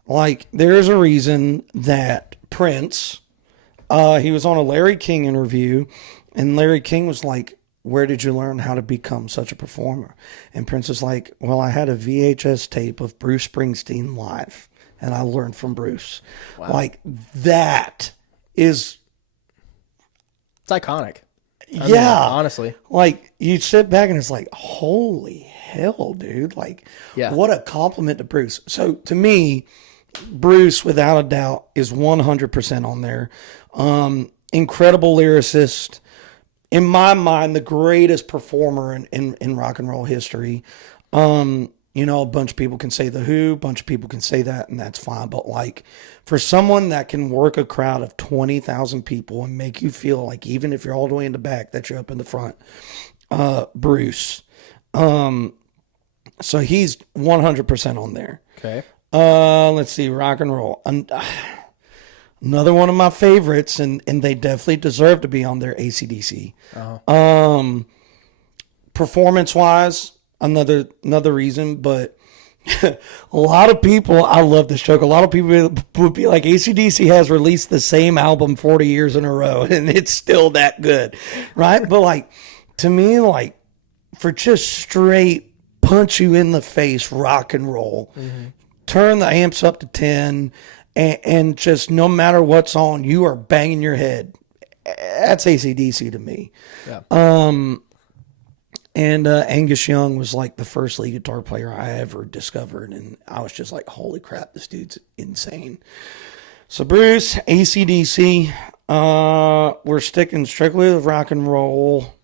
there is a reason that Prince, he was on a Larry King interview, and Larry King was like, where did you learn how to become such a performer? And Prince is like, well, I had a VHS tape of Bruce Springsteen live, and I learned from Bruce. Wow. That is... It's iconic. Yeah. Honestly. You sit back and it's like, holy hell, dude. What a compliment to Bruce. So, to me, Bruce, without a doubt, is 100% on there. Incredible lyricist. In my mind, the greatest performer in rock and roll history. A bunch of people can say The Who, a bunch of people can say that, and that's fine. But for someone that can work a crowd of 20,000 people and make you feel like even if you're all the way in the back, that you're up in the front, Bruce. So he's 100% on there. Okay. Let's see, rock and roll. Another one of my favorites, and they definitely deserve to be on there, AC/DC. Uh-huh. Performance-wise, another reason, but a lot of people, I love this joke, a lot of people would be like, AC/DC has released the same album 40 years in a row, and it's still that good, right? But, to me, for just straight punch you in the face rock and roll, turn the amps up to 10, and just no matter what's on, you are banging your head. That's AC/DC to me. Yeah. And Angus Young was the first lead guitar player I ever discovered, and I was just like, holy crap, this dude's insane. So Bruce, AC/DC, we're sticking strictly with rock and roll.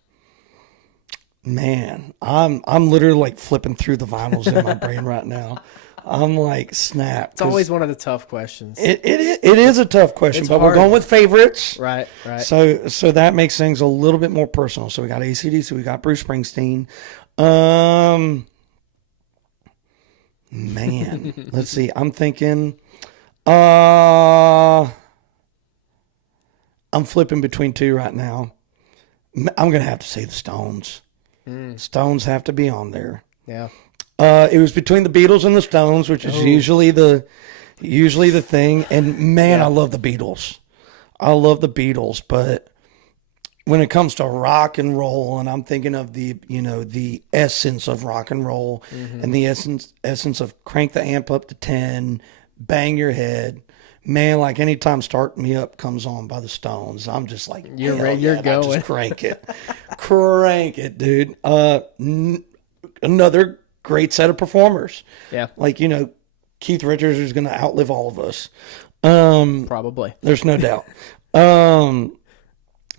Man, I'm literally flipping through the vinyls in my brain right now. I'm like, snap. It's always one of the tough questions. It is a tough question, It's but hard. we're going with favorites. Right. So that makes things a little bit more personal. So we got AC/DC, we got Bruce Springsteen. Man, let's see. I'm thinking, I'm flipping between two right now. I'm going to have to say the Stones. Stones have to be on there. Yeah. It was between the Beatles and the Stones, which is usually the thing. And man, I love the Beatles. But when it comes to rock and roll, and I'm thinking of the essence of rock and roll, and the essence of crank the amp up to 10, bang your head. Man, anytime Start Me Up comes on by the Stones, I'm just like, you're ready, you're going. Just crank it. Crank it, dude. Another great set of performers. Yeah. Keith Richards is going to outlive all of us. Probably. There's no doubt.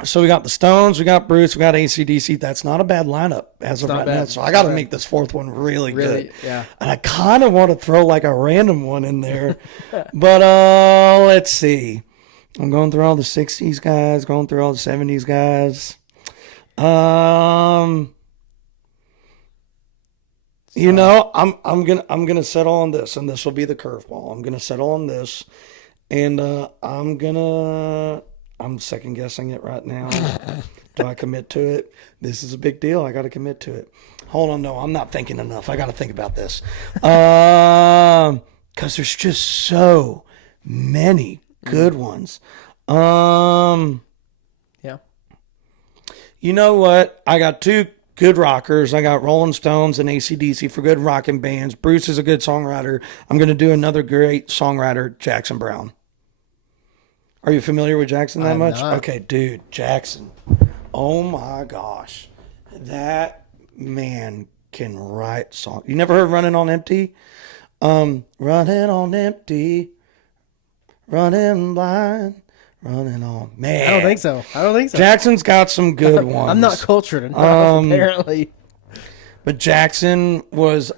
So we got the Stones, we got Bruce, we got AC/DC. That's not a bad lineup as of right now. So I got to make this fourth one really good. Yeah. And I kind of want to throw a random one in there. But let's see. I'm going through all the 60s guys, going through all the 70s guys. I'm gonna settle on this, and this will be the curveball. I'm gonna settle on this, and I'm second guessing it right now. Do I commit to it? This is a big deal. I got to commit to it. Hold on, no, I'm not thinking enough. I got to think about this. because there's just so many good ones. Yeah. You know what? I got two good rockers. I got Rolling Stones and AC/DC for good rocking bands. Bruce is a good songwriter. I'm going to do another great songwriter, Jackson Browne. Are you familiar with Jackson that much? Not. Okay, dude, Jackson. Oh my gosh. That man can write songs. You never heard Running on Empty? Running on empty, running blind, running on. Man. I don't think so. Jackson's got some good ones. I'm not cultured enough, apparently. But Jackson was,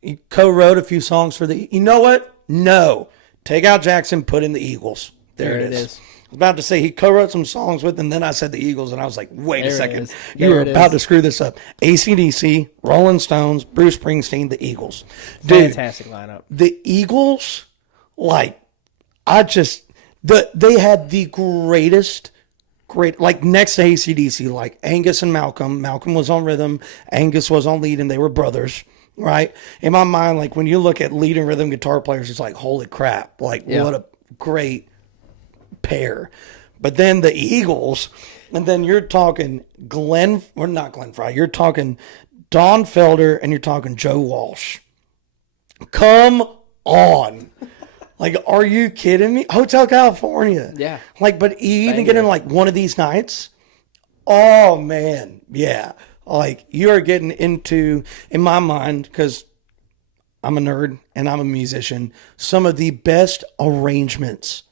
he co-wrote a few songs for the, you know what? No. Take out Jackson, put in the Eagles. There it is. I was about to say he co-wrote some songs with, and then I said the Eagles, and I was like, wait a second. You were about to screw this up. AC/DC, Rolling Stones, Bruce Springsteen, the Eagles. Dude, fantastic lineup. The Eagles, like, they had the great, like, next to AC/DC, like Angus and Malcolm. Malcolm was on rhythm, Angus was on lead, and they were brothers. Right? In my mind, like when you look at lead and rhythm guitar players, it's like, holy crap. Like, what a great pair. But then the Eagles, and then you're talking not Glenn Fry, you're talking Don Felder and you're talking Joe Walsh. Come on. Like, are you kidding me? Hotel California. Yeah. Like, but you even get in like one of these nights. Oh, man. Yeah. Like, you are getting into, in my mind, because I'm a nerd and I'm a musician, some of the best arrangements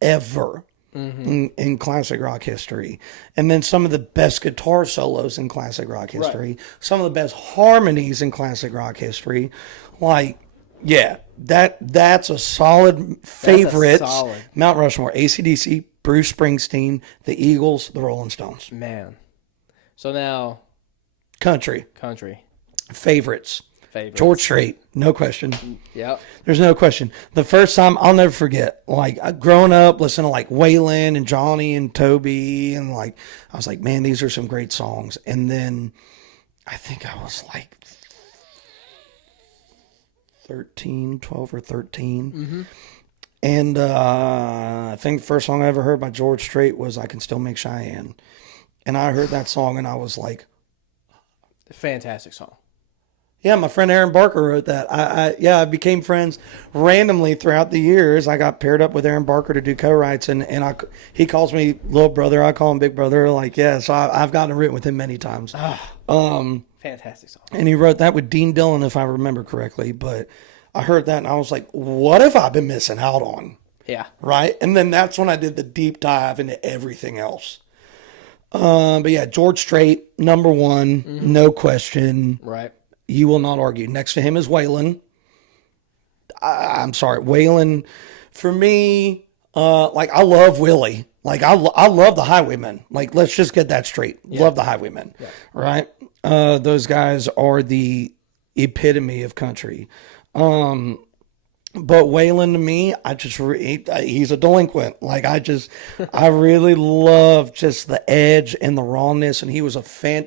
ever in classic rock history. And then some of the best guitar solos in classic rock history. Right. Some of the best harmonies in classic rock history. Like, yeah, that's a solid favorite. Mount Rushmore, AC/DC, Bruce Springsteen, the Eagles, the Rolling Stones. Man. So now... Country. Favorites. George Strait. No question. Yep. There's no question. The first time, I'll never forget, like, growing up, listening to, like, Waylon and Johnny and Toby, and, like, I was like, man, these are some great songs. And then I think I was, like, 12 or 13. Mm-hmm. And I think the first song I ever heard by George Strait was I Can Still Make Cheyenne. And I heard that song, and I was like, fantastic song. Yeah, my friend Aaron Barker wrote that. I became friends randomly throughout the years. I got paired up with Aaron Barker to do co-writes, and he calls me little brother. I call him big brother. Like, yeah, so I've gotten written with him many times. Fantastic song. And he wrote that with Dean Dillon, if I remember correctly. But I heard that, and I was like, what have I been missing out on? Yeah. Right? And then that's when I did the deep dive into everything else. But yeah, George Strait, number one, no question. Right. You will not argue. Next to him is Waylon. I'm sorry, Waylon. For me, like, I love Willie. Like, I love the Highwaymen. Like, let's just get that straight. Yeah. Love the Highwaymen. Yeah. Right? Those guys are the epitome of country. But Waylon, to me, he's a delinquent. Like, I really love just the edge and the rawness. And he was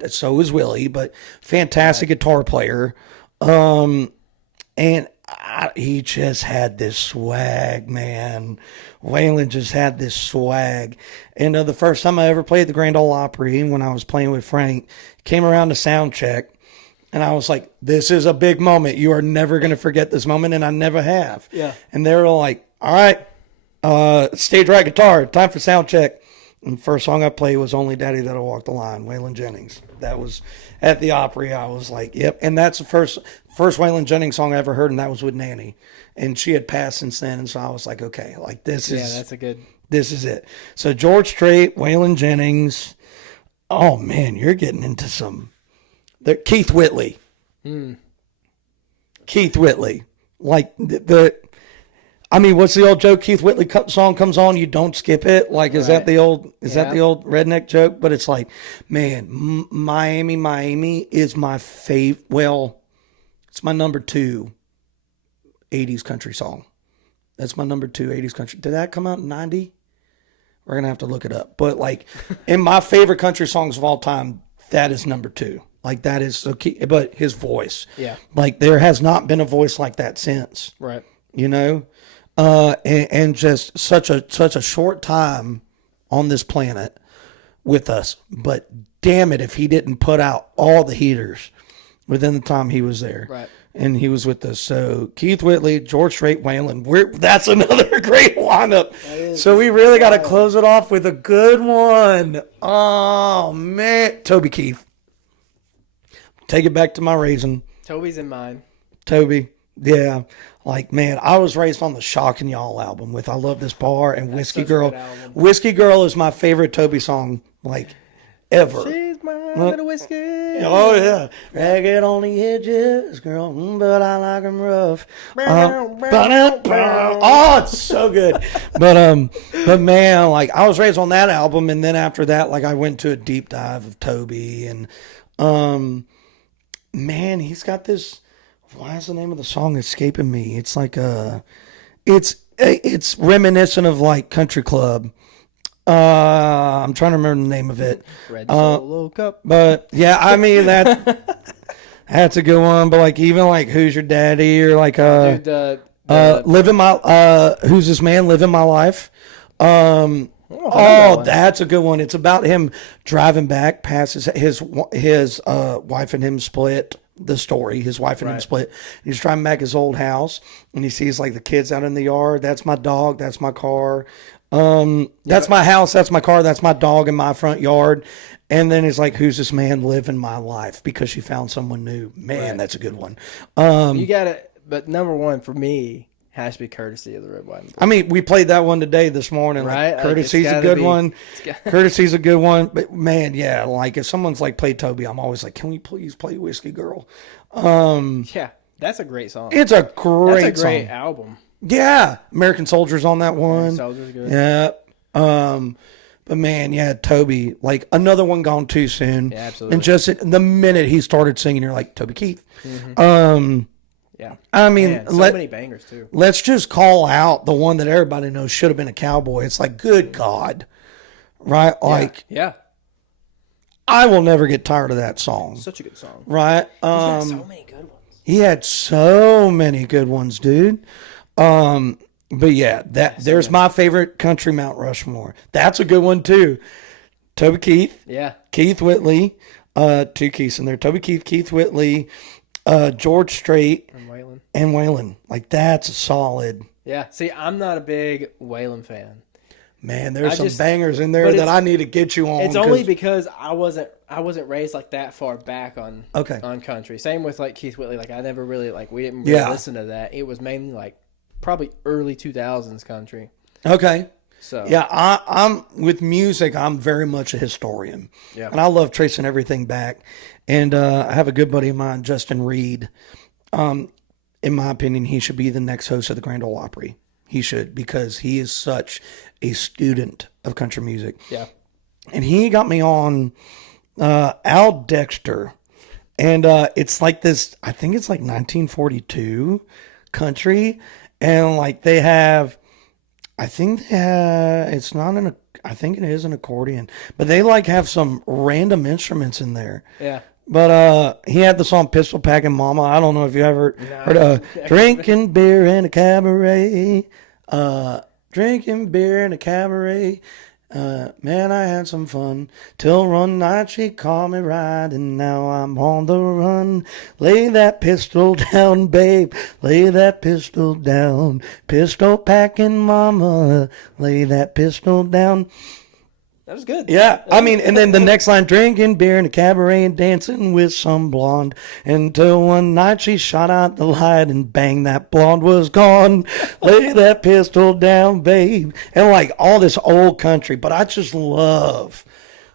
so is Willie, but fantastic guitar player. And he just had this swag, man. Waylon just had this swag. And the first time I ever played the Grand Ole Opry, when I was playing with Frank, came around to sound check. And I was like, this is a big moment. You are never going to forget this moment. And I never have. Yeah. And they were like, all right, stage right guitar, time for sound check. And the first song I played was Only Daddy That'll Walk the Line, Waylon Jennings. That was at the Opry. I was like, yep. And that's the first Waylon Jennings song I ever heard. And that was with Nanny. And she had passed since then. And so I was like, okay, like this is it. So George Strait, Waylon Jennings. Oh man, you're getting into some. Keith Whitley. Keith Whitley. Like, what's the old joke? Keith Whitley song comes on, you don't skip it. Like, is that the old redneck joke? But it's like, man, Miami is my favorite. Well, it's my number 2 80s country song. That's my number 2 80s country. Did that come out in 90? We're going to have to look it up. But, like, in my favorite country songs of all time, that is number 2. Like that is so key. But his voice, Yeah. like there has not been a voice like that since. Right. You know, and just such a short time on this planet with us. But damn it, if he didn't put out all the heaters within the time he was there. Right. And he was with us. So Keith Whitley, George Strait, Waylon. That's another great lineup. So we really got to close it off with a good one. Oh, man. Toby Keith. Take it back to my raising. Toby's in mine. Toby. Yeah. Like, man, I was raised on the Shockin' Y'all album with I Love This Bar and Whiskey Girl. Whiskey Girl is my favorite Toby song, like, ever. She's my little whiskey. Oh, yeah. Ragged on the edges, girl, but I like them rough. Oh, it's so good. But man, like, I was raised on that album, and then after that, like, I went to a deep dive of Toby, and, man, he's got this, why is the name of the song escaping me? It's like, it's reminiscent of, like, Country Club. I'm trying to remember the name of it. Red Solo Cup. But yeah, I mean that's a good one. But like even like Who's Your Daddy or like Living My Who's This Man Living My Life. That's a good one. It's about him driving back past his wife and him split. The story, his wife and him split. He's driving back his old house and he sees like the kids out in the yard. That's my dog. That's my car. That's my house, that's my car, that's my dog in my front yard. And then it's like, who's this man living my life? Because she found someone new. Man, that's a good one. You got it, but number one for me has to be Courtesy of the Red, White, and Blue. I mean, we played that one today, this morning. Right? Like, Courtesy's a good one. Courtesy's a good one. But man, yeah, like if someone's like played Toby, I'm always like, can we please play Whiskey Girl? Yeah, that's a great song. It's a great That's a great song. album. Yeah, American Soldier's on that one. Soldier's good. Yeah. But man, yeah, Toby, like another one gone too soon. Yeah, absolutely. And just the minute he started singing, you're like, Toby Keith. Yeah. I mean, Man, so many bangers too. Let's just call out the one that everybody knows should have been a cowboy. It's like, good God. Right? Like, yeah. I will never get tired of that song. Such a good song. Right? He's got so many good ones. He had so many good ones, dude. But yeah, there's my favorite country Mount Rushmore. That's a good one too. Toby Keith. Yeah. Keith Whitley. Two Keiths in there. Toby Keith, Keith Whitley, George Strait, and Waylon. Like that's solid. Yeah. See, I'm not a big Waylon fan. Man, there's some bangers in there that I need to get you on. It's only because I wasn't raised like that far back on country. Same with like Keith Whitley. Like I never really we didn't really listen to that. It was mainly like probably early 2000s country. Okay. So yeah, I'm with music. I'm very much a historian. Yeah. And I love tracing everything back. And I have a good buddy of mine, Justin Reed. In my opinion, he should be the next host of the Grand Ole Opry. He should, because he is such a student of country music. Yeah. And he got me on Al Dexter. And it's like this, I think it's like 1942 country. And like they have, I think it's not I think it is an accordion. But they like have some random instruments in there. Yeah. But he had the song Pistol Packin' Mama. I don't know if you ever heard drinking beer in a cabaret. Drinking beer in a cabaret. Man, I had some fun. Till one night she called me right, and now I'm on the run. Lay that pistol down, babe. Lay that pistol down. Pistol packing mama. Lay that pistol down. That was good. Yeah, I mean, and then the next line, drinking beer in a cabaret and dancing with some blonde. Until one night she shot out the light and bang, that blonde was gone. Lay that pistol down, babe. And like all this old country, but I just love,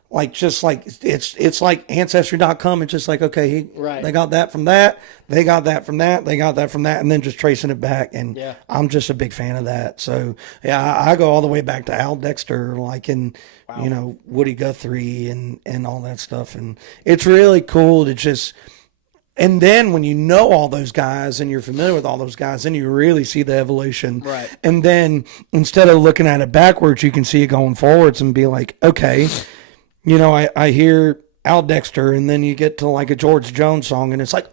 like, just like, it's like Ancestry.com. It's just like, okay, they got that from that. They got that from that. They got that from that. And then just tracing it back. And I'm just a big fan of that. So, yeah, I go all the way back to Al Dexter, like in, you know, Woody Guthrie and all that stuff. And it's really cool to just, and then when you know all those guys and you're familiar with all those guys, then you really see the evolution. Right. And then instead of looking at it backwards, you can see it going forwards and be like, okay, you know, I hear Al Dexter, and then you get to like a George Jones song, and it's like,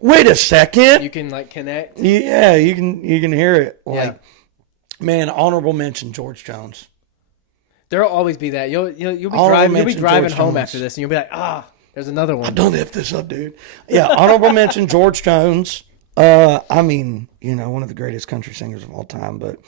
wait a second. You can like connect. Yeah, you can hear it. Like, Yeah. man, honorable mention George Jones. There'll always be that. You'll be Honorable driving mention home George after this, and you'll be like, there's another one. Don't F this up, dude. Yeah, honorable mention George Jones. I mean, one of the greatest country singers of all time, but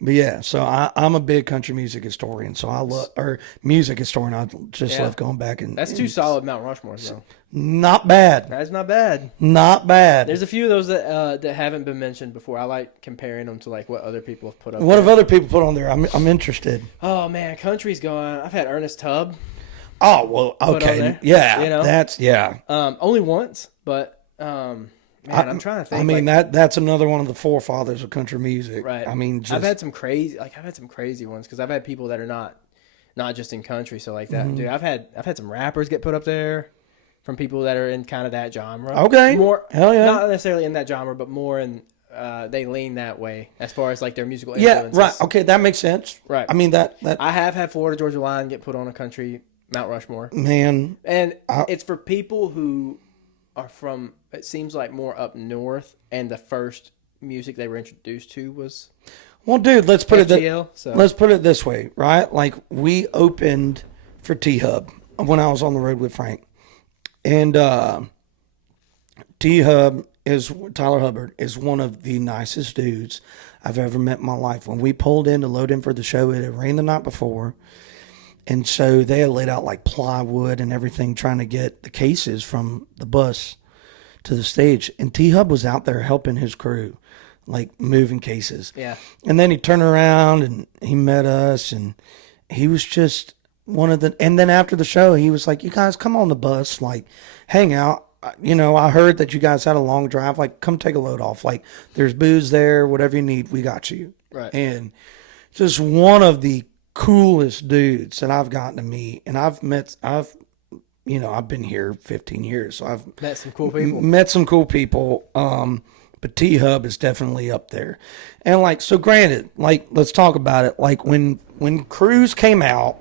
yeah. So I'm a big country music historian. So music historian. I just love going back and that's two solid Mount Rushmores, though. Not bad. That's not bad. Not bad. There's a few of those that haven't been mentioned before. I like comparing them to like what other people have put up. What have other people put on there? I'm interested. Oh man, country's going. I've had Ernest Tubb. Oh well, okay, yeah, that's only once, but man, I'm trying to think. I mean that's another one of the forefathers of country music, right? I mean, I've had some crazy ones because I've had people that are not just in country, so like that, dude. I've had some rappers get put up there from people that are in kind of that genre. Okay, hell yeah, not necessarily in that genre, but more in. They lean that way as far as like their musical influences. Yeah, right. Okay, that makes sense. Right. I mean that I have had Florida Georgia Line get put on a country Mount Rushmore. Man. And it's for people who are from, it seems like more up north, and the first music they were introduced to was well, dude, let's put FGL, let's put it this way, right? Like we opened for T-Hub when I was on the road with Frank. And T-Hub Tyler Hubbard is one of the nicest dudes I've ever met in my life. When we pulled in to load in for the show, it had rained the night before. And so they had laid out like plywood and everything trying to get the cases from the bus to the stage. And T-Hub was out there helping his crew, like moving cases. Yeah. And then he turned around and he met us, and he was just and then after the show, he was like, you guys come on the bus, like hang out. I heard that you guys had a long drive, like come take a load off. Like there's booze there, whatever you need, we got you. Right. And just one of the coolest dudes that I've gotten to meet, and I've been here 15 years, so I've met some cool people. But T-Hub is definitely up there. And like, so granted, like let's talk about it. Like when Cruise came out,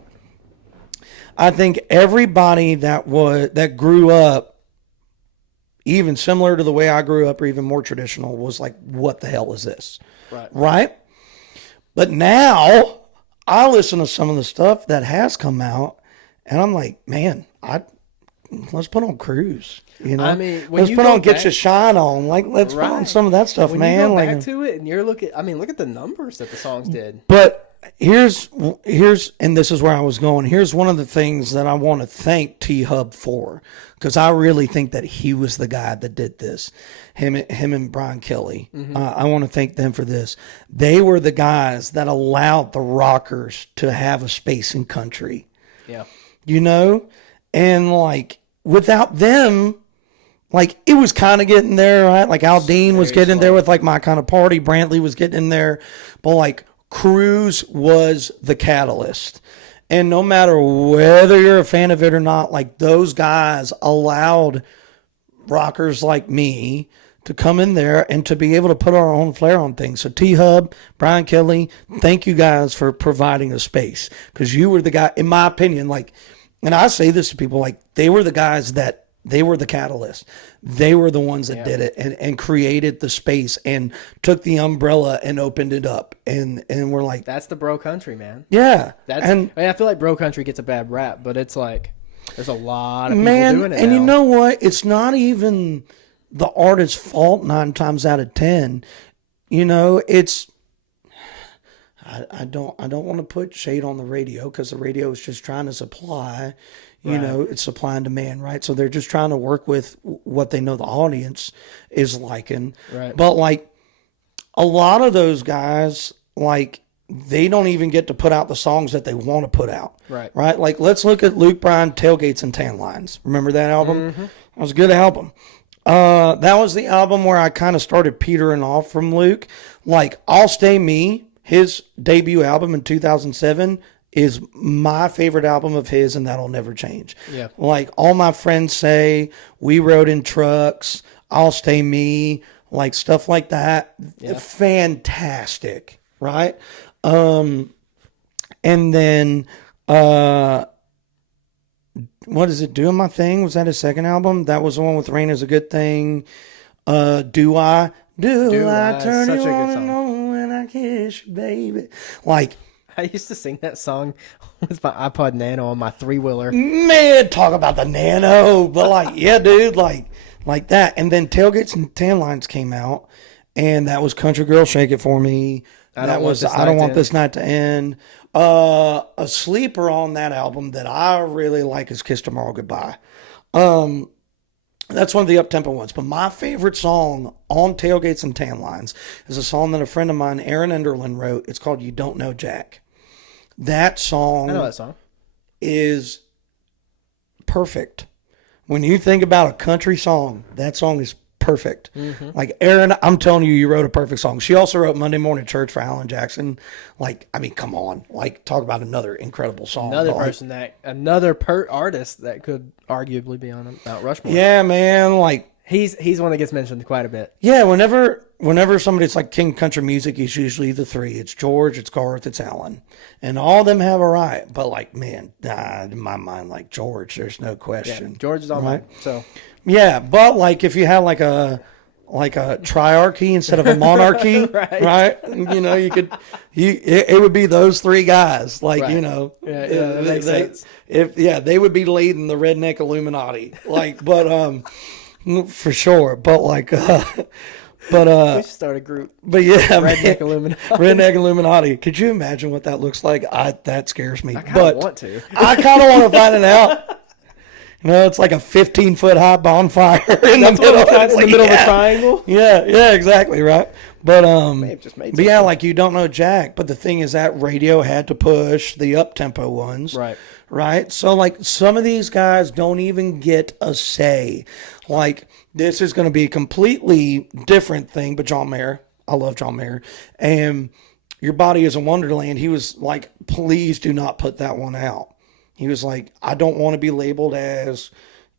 I think everybody that grew up even similar to the way I grew up, or even more traditional, was like, what the hell is this? Right? But now I listen to some of the stuff that has come out, and I'm like, man, let's put on Cruise. I mean, let's put on Get Your Shine On. Like, let's put on some of that stuff, when man. You go back to it, and you're look at the numbers that the songs did. But here's, and this is where I was going. Here's one of the things that I want to thank T-Hub for, because I really think that he was the guy that did this. Him and Brian Kelly. Mm-hmm. I want to thank them for this. They were the guys that allowed the rockers to have a space in country. Yeah. And like without them, like it was kind of getting there, right? Like Aldine was getting there with like My Kind of Party. Brantley was getting in there, but like Cruise was the catalyst. And no matter whether you're a fan of it or not, like those guys allowed rockers like me to come in there and to be able to put our own flair on things. So T-Hub, Brian Kelly, thank you guys for providing a space, because you were the guy, in my opinion, like, and I say this to people, like they were the guys that, they were the catalyst. They were the ones that did it and created the space and took the umbrella and opened it up. And we're like, that's the bro country, man. Yeah. I feel like bro country gets a bad rap, but it's like, there's a lot of people doing it and now. You know what? It's not even the artist's fault 9 times out of 10. It's, I don't want to put shade on the radio, because the radio is just trying to supply. It's supply and demand, right? So they're just trying to work with what they know the audience is liking. Right. But like a lot of those guys, like they don't even get to put out the songs that they want to put out. Right. Right. Like let's look at Luke Bryan, Tailgates and Tan Lines. Remember that album? Mm-hmm. That was a good album. That was the album where I kind of started petering off from Luke. Like I'll Stay Me, his debut album in 2007, is my favorite album of his, and that'll never change. Yeah. Like All My Friends Say, We Rode in Trucks, I'll Stay Me, like stuff like that. Yeah. Fantastic, right? And then what is it? Doing My Thing? Was that his second album? That was the one with Rain Is a Good Thing. Do I turn such you a good on song. and on when I kiss you, baby? Like, I used to sing that song with my iPod Nano on my 3-wheeler. man, talk about the Nano. But like, yeah, dude, like that. And then Tailgates and Tan Lines came out, and that was Country Girl, Shake It For Me. I don't want this night to end. A sleeper on that album that I really like is Kiss Tomorrow Goodbye. That's one of the up-tempo ones. But my favorite song on Tailgates and Tan Lines is a song that a friend of mine, Aaron Enderlin, wrote. It's called You Don't Know Jack. That song, I know that song. is perfect. When you think about a country song, that song is perfect. Mm-hmm. Like, Aaron, I'm telling you, you wrote a perfect song. She also wrote Monday Morning Church for Alan Jackson. Like, I mean, come on. Like, talk about another incredible song. Another artist that could arguably be on Mount Rushmore. Yeah, man. Like, he's one that gets mentioned quite a bit. Yeah, whenever somebody's like King Country Music, it's usually the three. It's George, it's Garth, it's Alan. And all of them have a right. But like, man, in my mind, like George, there's no question. Yeah, George is on right? mine. So yeah, but like if you had like a triarchy instead of a monarchy, right? You know, it would be those three guys. Like, right. you know, yeah, that makes sense. They would be leading the redneck Illuminati. Like, but for sure. But like we should start a group. But yeah, Redneck Illuminati. Redneck Illuminati. Could you imagine what that looks like? That scares me. I kind of want to. I kind of want to find it out. You know, it's like a 15-foot high bonfire in the middle of a triangle. Yeah, exactly, right. But but yeah, like You Don't Know Jack. But the thing is that radio had to push the up-tempo ones. Right. So like some of these guys don't even get a say. Like this is going to be a completely different thing. But John Mayer, I love John Mayer, and Your Body Is a Wonderland. He was like, please do not put that one out. He was like, I don't want to be labeled as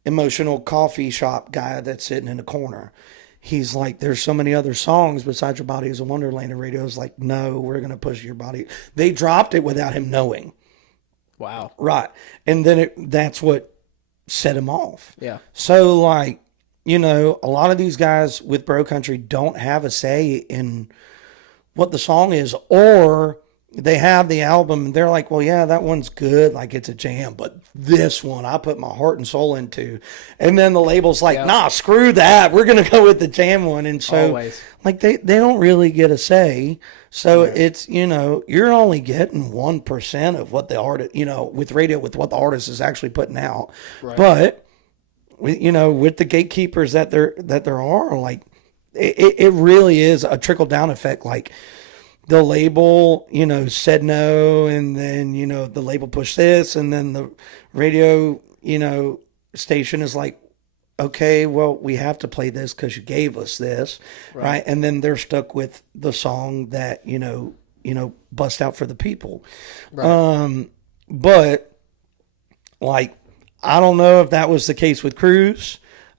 emotional coffee shop guy that's sitting in the corner. He's like, there's so many other songs besides Your Body Is a Wonderland. And radio's like, no, we're going to push Your Body. They dropped it without him knowing. Wow. Right. And then that's what set him off. Yeah. So like, you know, a lot of these guys with bro country don't have a say in what the song is, or they have the album and they're like, well, yeah, that one's good. Like it's a jam, but this one I put my heart and soul into. And then the label's like, nah, screw that. We're going to go with the jam one. And so always. Like they don't really get a say. So it's, you know, you're only getting 1% of what the artist, you know, with radio, with what the artist is actually putting out. Right. But you know, with the gatekeepers that there are, like it really is a trickle down effect. Like, the label, you know, said no, and then, you know, the label pushed this, and then the radio, you know, station is like, okay, well, we have to play this because you gave us this, right? And then they're stuck with the song that, you know, bust out for the people. Right. But, like, I don't know if that was the case with Cruz.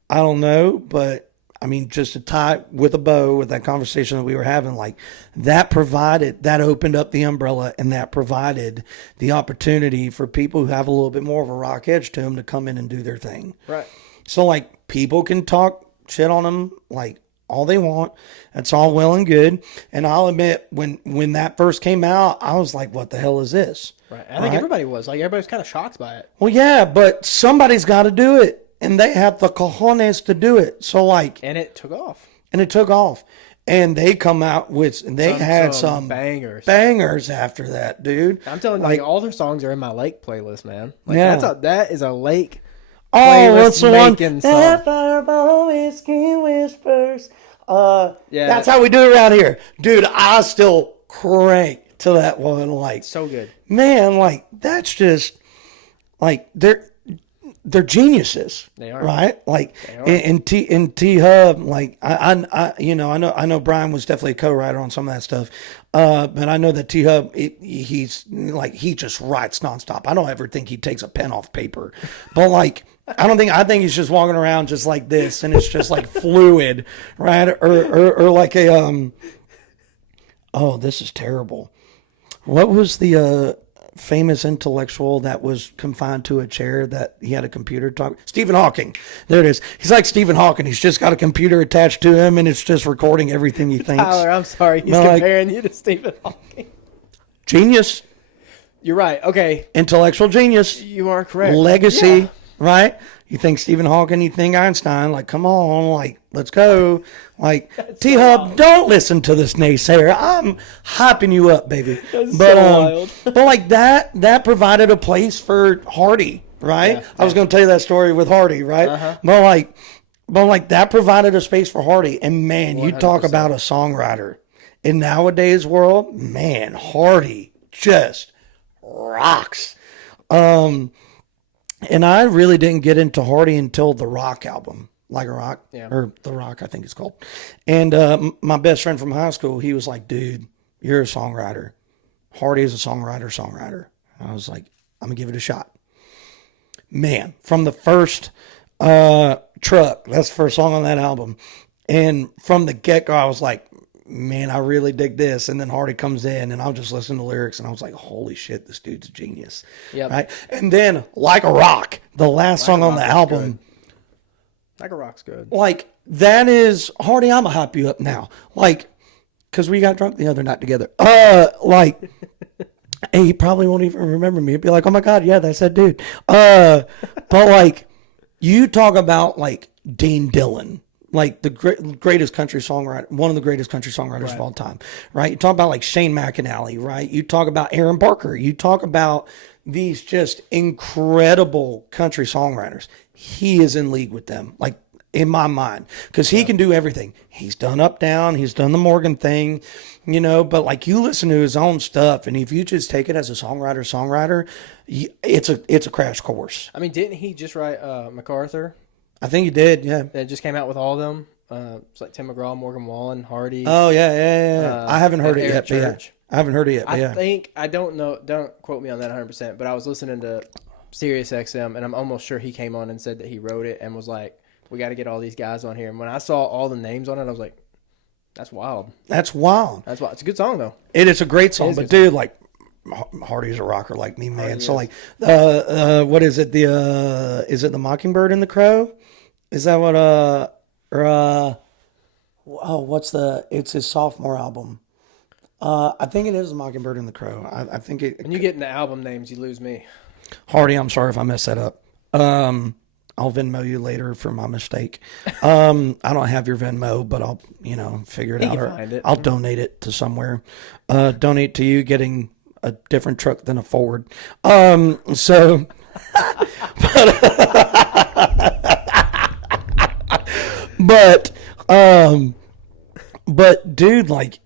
I don't know, but I mean, just to tie with a bow with that conversation that we were having, like that opened up the umbrella, and that provided the opportunity for people who have a little bit more of a rock edge to them to come in and do their thing. Right. So like people can talk shit on them like all they want. That's all well and good. And I'll admit when that first came out, I was like, what the hell is this? Right. I think everybody was kind of shocked by it. Well, yeah, but somebody's got to do it. And they have the cojones to do it. So like, and it took off. And they come out with, they had some bangers after that, dude. I'm telling you, like all their songs are in my Lake playlist, man. Like that is a Lake what's the one? Song. That fireball whiskey whispers. That's how we do it around here, dude. I still crank to that one, like so good, man. Like that's just like they're geniuses. They are, right? Like in T Hub, like I know Brian was definitely a co-writer on some of that stuff, but I know that T Hub he's like he just writes nonstop. I don't ever think he takes a pen off paper, but like I think he's just walking around just like this, and it's just like fluid, right? Or like a oh, this is terrible. What was the famous intellectual that was confined to a chair that he had a computer talk? Stephen Hawking. There it is. He's like Stephen Hawking. He's just got a computer attached to him, and it's just recording everything he thinks. Tyler, I'm sorry. He's comparing you to Stephen Hawking. Genius. You're right. Okay. Intellectual genius. You are correct. Legacy, right? You think Stephen Hawking, you think Einstein, like, come on, like, let's go. Like, T-Hub, don't listen to this naysayer. I'm hyping you up, baby. That's so wild. But like that provided a place for Hardy, right? I was going to tell you that story with Hardy, right? But like that provided a space for Hardy. And man, 100%. You talk about a songwriter in nowadays world, man, Hardy just rocks. And I really didn't get into Hardy until the Rock album, Like a Rock, or The Rock, I think it's called. And my best friend from high school, he was like, dude, you're a songwriter. Hardy is a songwriter. And I was like, I'm going to give it a shot. Man, from the first Truck, that's the first song on that album. And from the get-go, I was like, man, I really dig this. And then Hardy comes in, and I'll just listen to lyrics, and I was like, holy shit, this dude's a genius. Yep. Right? And then Like a Rock, the last song on the album. Good. Like a Rock's good. Like, that is, Hardy, I'm going to hype you up now. Like, because we got drunk the other night together. Like, and he probably won't even remember me. He'd be like, oh my God, yeah, that's that dude. But like, you talk about like Dean Dillon. Like the greatest country songwriter, one of the greatest country songwriters of all time, right? You talk about like Shane McAnally, right? You talk about Aaron Barker. You talk about these just incredible country songwriters. He is in league with them, like in my mind, because he can do everything. He's done Up Down. He's done the Morgan thing, you know, but like you listen to his own stuff, and if you just take it as a songwriter, it's a crash course. I mean, didn't he just write MacArthur? I think he did, yeah. It just came out with all of them. It's like Tim McGraw, Morgan Wallen, Hardy. Oh, yeah. I haven't heard it yet, Church. I haven't heard it yet, but I don't know, don't quote me on that 100%, but I was listening to Sirius XM, and I'm almost sure he came on and said that he wrote it and was like, we got to get all these guys on here. And when I saw all the names on it, I was like, that's wild. That's wild. It's a good song, though. It is a great song, but dude, like, Hardy's a rocker like me, man. So like, what is it? Is it the Mockingbird and the Crow? Is that what it's his sophomore album. I think it is the Mockingbird and the Crow. I think it. When you get into album names, you lose me. Hardy, I'm sorry if I messed that up. I'll Venmo you later for my mistake. I don't have your Venmo, but I'll, figure it out. Find it. I'll donate it to somewhere. Donate to you getting a different truck than a Ford. But dude, like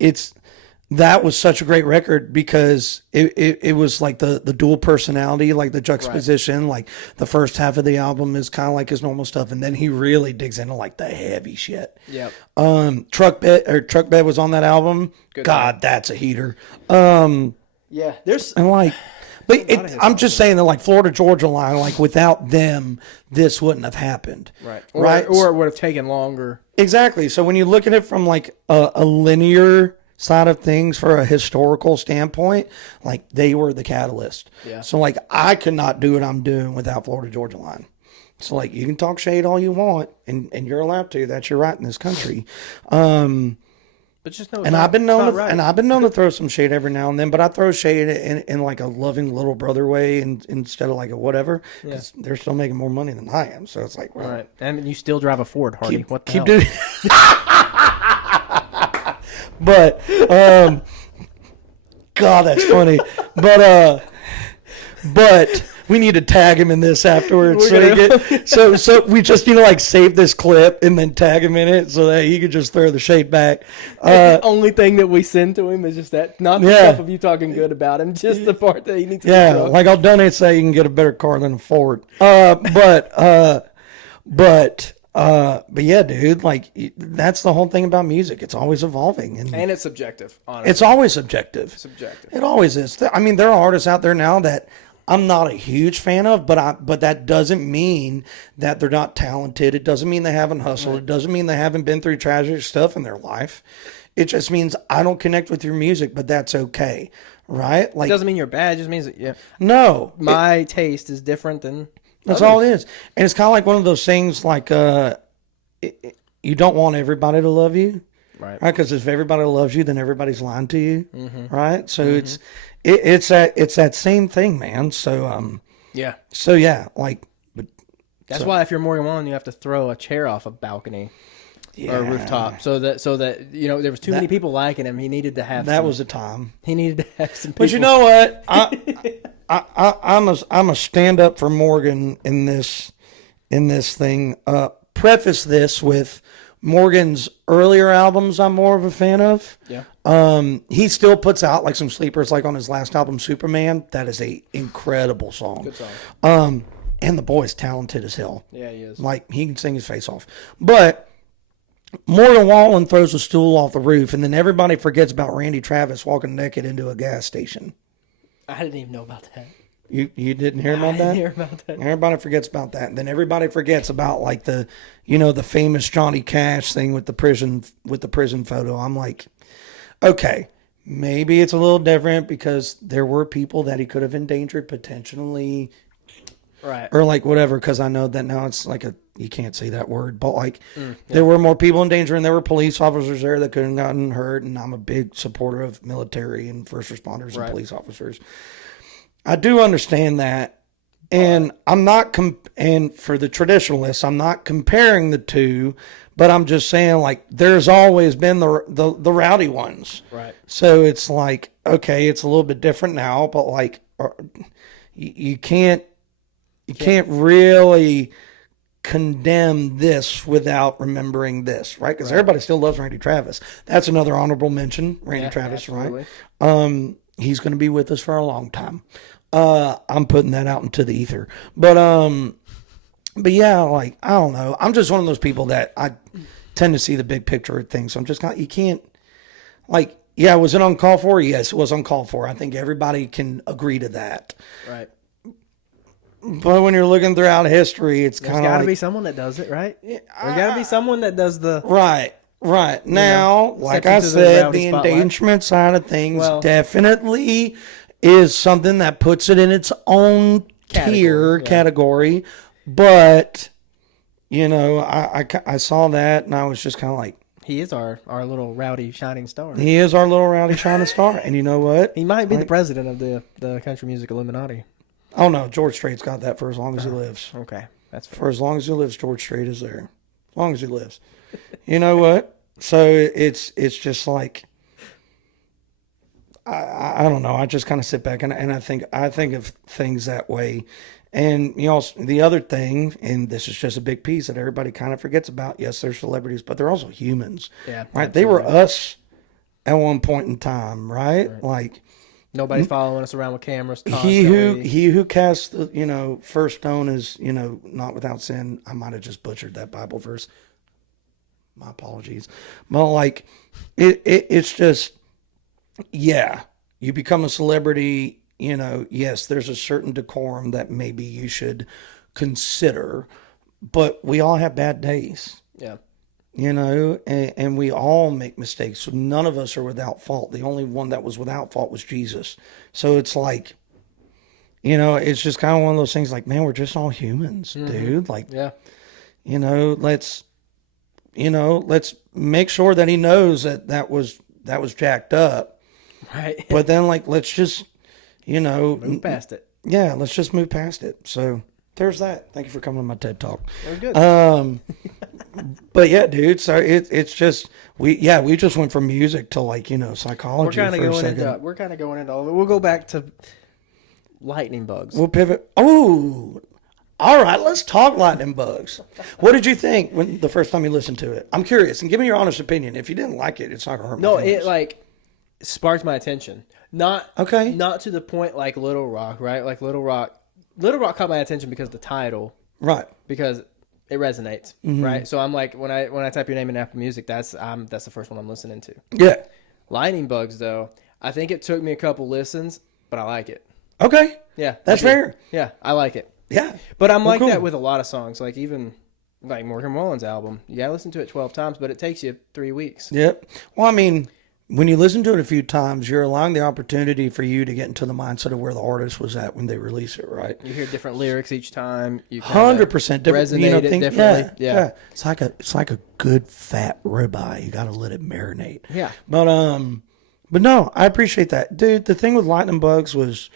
that was such a great record because it was like the dual personality, like the juxtaposition. Right. Like the first half of the album is kind of like his normal stuff, and then he really digs into like the heavy shit. Yep. Truck Bed was on that album. Good God, that's a heater. Yeah, and like. But I'm just saying that, like, Florida Georgia Line, like, without them, this wouldn't have happened. Right. Right? Or it would have taken longer. Exactly. So when you look at it from, like, a linear side of things for a historical standpoint, like, they were the catalyst. Yeah. So, like, I could not do what I'm doing without Florida Georgia Line. So, like, you can talk shade all you want, and you're allowed to. That's your right in this country. But just know, I've been known to throw some shade every now and then, but I throw shade in like a loving little brother way, and instead of like a whatever, because they're still making more money than I am. So it's like, well, right. And you still drive a Ford, Hardy. What the hell? Doing. But God, that's funny. But we need to tag him in this afterwards. So we just like save this clip and then tag him in it so that he could just throw the shade back. The only thing that we send to him is just that, not the stuff of you talking good about him, just the part that he needs to do. Like I'll donate so you can get a better car than a Ford. But yeah, dude, like that's the whole thing about music. It's always evolving, and it's subjective. Honestly, it's always subjective. Subjective. It always is. I mean, there are artists out there now that I'm not a huge fan of, but that doesn't mean that they're not talented. It doesn't mean they haven't hustled. Right. It doesn't mean they haven't been through tragic stuff in their life. It just means I don't connect with your music, but that's okay, right? Like, It doesn't mean you're bad. It just means that no, my taste is different than that's others. all it is. And it's kind of like one of those things like you don't want everybody to love you, Right. Because if everybody loves you, then everybody's lying to you, right? So it's that same thing, man. So Yeah. so yeah, like, but That's why if you're Morgan Wallen, you have to throw a chair off a balcony or a rooftop, so that there was too many people liking him. He needed to have that was the time. He needed to have some people. But you know what? I'm a stand up for Morgan in this thing. Preface this with Morgan's earlier albums I'm more of a fan of. Yeah. He still puts out like some sleepers, like on his last album, Superman. That is a incredible song. Good song. And the boy's talented as hell. Yeah, he is. Like, he can sing his face off. But Morgan Wallen throws a stool off the roof, and then everybody forgets about Randy Travis walking naked into a gas station. I didn't even know about that. You didn't hear about that? I didn't hear about that. Everybody forgets about that. And then everybody forgets about like the famous Johnny Cash thing with the prison photo. I'm like, okay, maybe it's a little different because there were people that he could have endangered potentially. Right. Or like whatever, because I know that now it's like you can't say that word, but like there were more people in danger and there were police officers there that could have gotten hurt. And I'm a big supporter of military and first responders and police officers. I do understand that. And I'm not, and for the traditionalists, I'm not comparing the two, but I'm just saying like there's always been the rowdy ones. Right. So it's like, okay, it's a little bit different now, but like you can't really condemn this without remembering this, right? Because everybody still loves Randy Travis. That's another honorable mention, Randy Travis, absolutely. Right? He's going to be with us for a long time. I'm putting that out into the ether, but yeah, like I don't know. I'm just one of those people that I tend to see the big picture of things. So I'm just kind of, you can't like. Yeah, was it uncalled for? Yes, it was uncalled for. I think everybody can agree to that. Right. But when you're looking throughout history, it's kind of There's got to like, be someone that does it, right? There's got to be someone that does the... Right. Now, like I said, the endangerment side of things definitely is something that puts it in its own category. But, I saw that and I was just kind of like, he is our little rowdy shining star. He is our little rowdy shining star. And you know what? He might be the president of the country music Illuminati. Oh, no. George Strait's got that for as long as he lives. Okay. That's fair. For as long as he lives, George Strait is there. As long as he lives. You know what? So it's just like, I don't know. I just kind of sit back and I think of things that way. And, the other thing, and this is just a big piece that everybody kind of forgets about. Yes, they're celebrities, but they're also humans. Yeah. Right? Absolutely. They were us at one point in time, right? Like, nobody's following us around with cameras constantly. He who casts the, first stone is, not without sin. I might have just butchered that Bible verse. My apologies. But like, it's just, yeah, you become a celebrity, yes, there's a certain decorum that maybe you should consider, but we all have bad days. Yeah. And we all make mistakes. So none of us are without fault. The only one that was without fault was Jesus. So it's like, it's just kind of one of those things like, man, we're just all humans, dude. Like, let's make sure that he knows that was jacked up. Right. But then like, let's just, move past it. Yeah. Let's just move past it. So there's that. Thank you for coming to my TED Talk. Very good. But yeah, dude. So it's just we just went from music to like psychology. We're kind of going into all of it. We'll go back to lightning bugs. We'll pivot. Oh, all right. Let's talk lightning bugs. What did you think when the first time you listened to it? I'm curious, and give me your honest opinion. If you didn't like it, it's not gonna hurt my feelings. It like sparked my attention. Not to the point like Little Rock, right? Like Little Rock caught my attention because of the title, right? Because it resonates, right? So I'm like, when I type your name in Apple Music, that's the first one I'm listening to. Yeah. Lightning Bugs, though, I think it took me a couple listens, but I like it. Okay. Yeah. That's fair. Yeah, I like it. Yeah. But I'm cool. That with a lot of songs. Like even Like Morgan Wallen's album. You gotta listen to it 12 times, but it takes you 3 weeks. Yep. Well, I mean, when you listen to it a few times, you're allowing the opportunity for you to get into the mindset of where the artist was at when they release it, right? You hear different lyrics each time. You 100% different. Resonate it differently. Yeah. It's like a good fat ribeye. You got to let it marinate. Yeah. But no, I appreciate that, dude. The thing with Lightning Bugs was,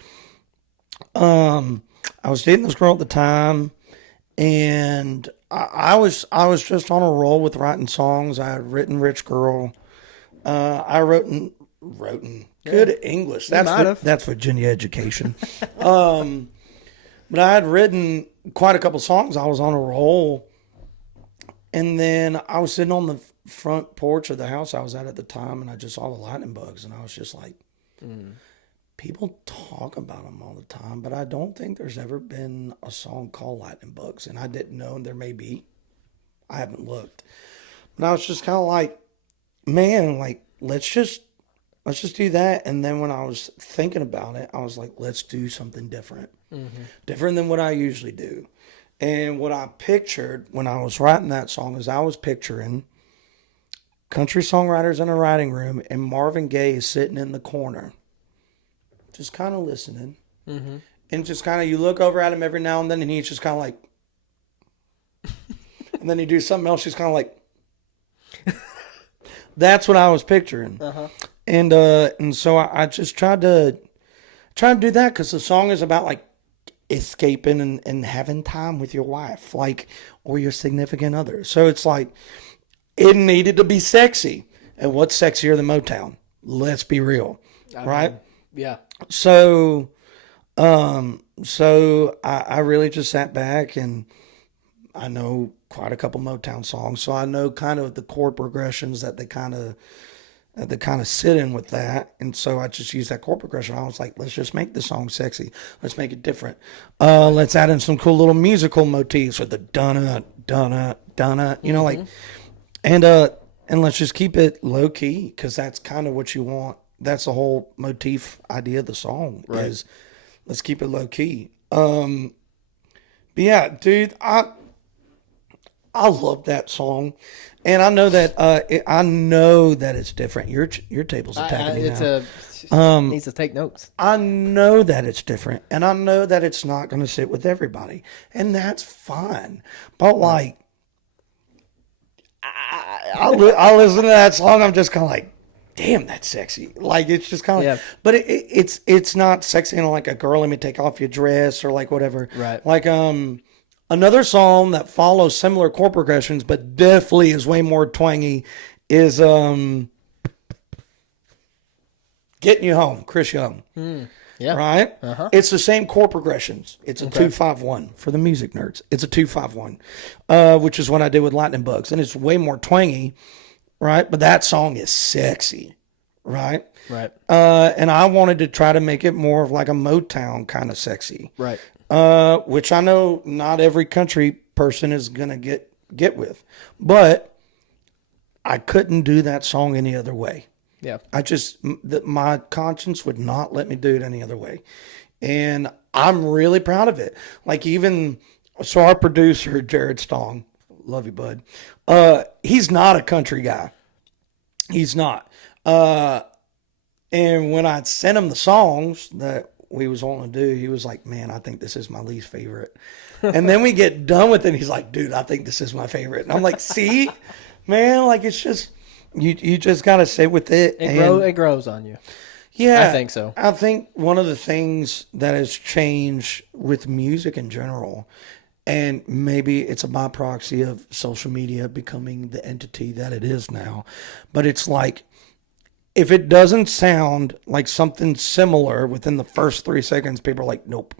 I was dating this girl at the time, and I was just on a roll with writing songs. I had written "Rich Girl." I wrote good English. That's Virginia education. But I had written quite a couple songs. I was on a roll, and then I was sitting on the front porch of the house I was at the time, and I just saw the Lightning Bugs, and I was just like, people talk about them all the time, but I don't think there's ever been a song called Lightning Bugs, and I didn't know, and there may be. I haven't looked, but I was just kind of like, man, like let's just do that. And then when I was thinking about it, I was like, let's do something different, different than what I usually do. And what I pictured when I was writing that song is I was picturing country songwriters in a writing room, and Marvin Gaye is sitting in the corner, just kind of listening, and just kind of you look over at him every now and then, and he's just kind of like, and then he do something else. He's kind of like. That's what I was picturing, and so I just tried to do that because the song is about like escaping and having time with your wife, like, or your significant other. So it's like it needed to be sexy, and what's sexier than Motown? Let's be real, right? Yeah. So I really just sat back, and I know quite a couple Motown songs, so I know kind of the chord progressions that they kind of sit in with that, and so I just used that chord progression. I was like, let's just make the song sexy. Let's make it different. Let's add in some cool little musical motifs with the dunna dunna dunna, you know, like, and let's just keep it low key because that's kind of what you want. That's the whole motif idea of the song is let's keep it low key. But yeah, dude, I love that song, and I know that it's different. Your table's attacking me now. Needs to take notes. I know that it's different, and I know that it's not going to sit with everybody, and that's fine. But like, I listen to that song, I'm just kind of like, damn, that's sexy. Like it's just kind of, but it's not sexy in like a girl. Let me take off your dress or like whatever. Right. Like another song that follows similar chord progressions, but definitely is way more twangy, is "Getting You Home," Chris Young. Yeah. Right? It's the same chord progressions. It's a 2-5-1 for the music nerds. It's a 2-5-1, which is what I did with Lightning Bugs. And it's way more twangy, right? But that song is sexy, right? Right. And I wanted to try to make it more of like a Motown kind of sexy. Right. Which I know not every country person is going to get with. But I couldn't do that song any other way. Yeah. My conscience would not let me do it any other way. And I'm really proud of it. Like so our producer, Jared Stong, love you, bud. He's not a country guy. He's not. And when I sent him the songs that we was wanting to do, he was like, man, I think this is my least favorite. And then we get done with it, and he's like, dude, I think this is my favorite. And I'm like, see, man, like it's just, you just got to sit with it. It grows on you. Yeah. I think so. I think one of the things that has changed with music in general, and maybe it's a byproxy of social media becoming the entity that it is now, but it's like, if it doesn't sound like something similar within the first 3 seconds, people are like, nope.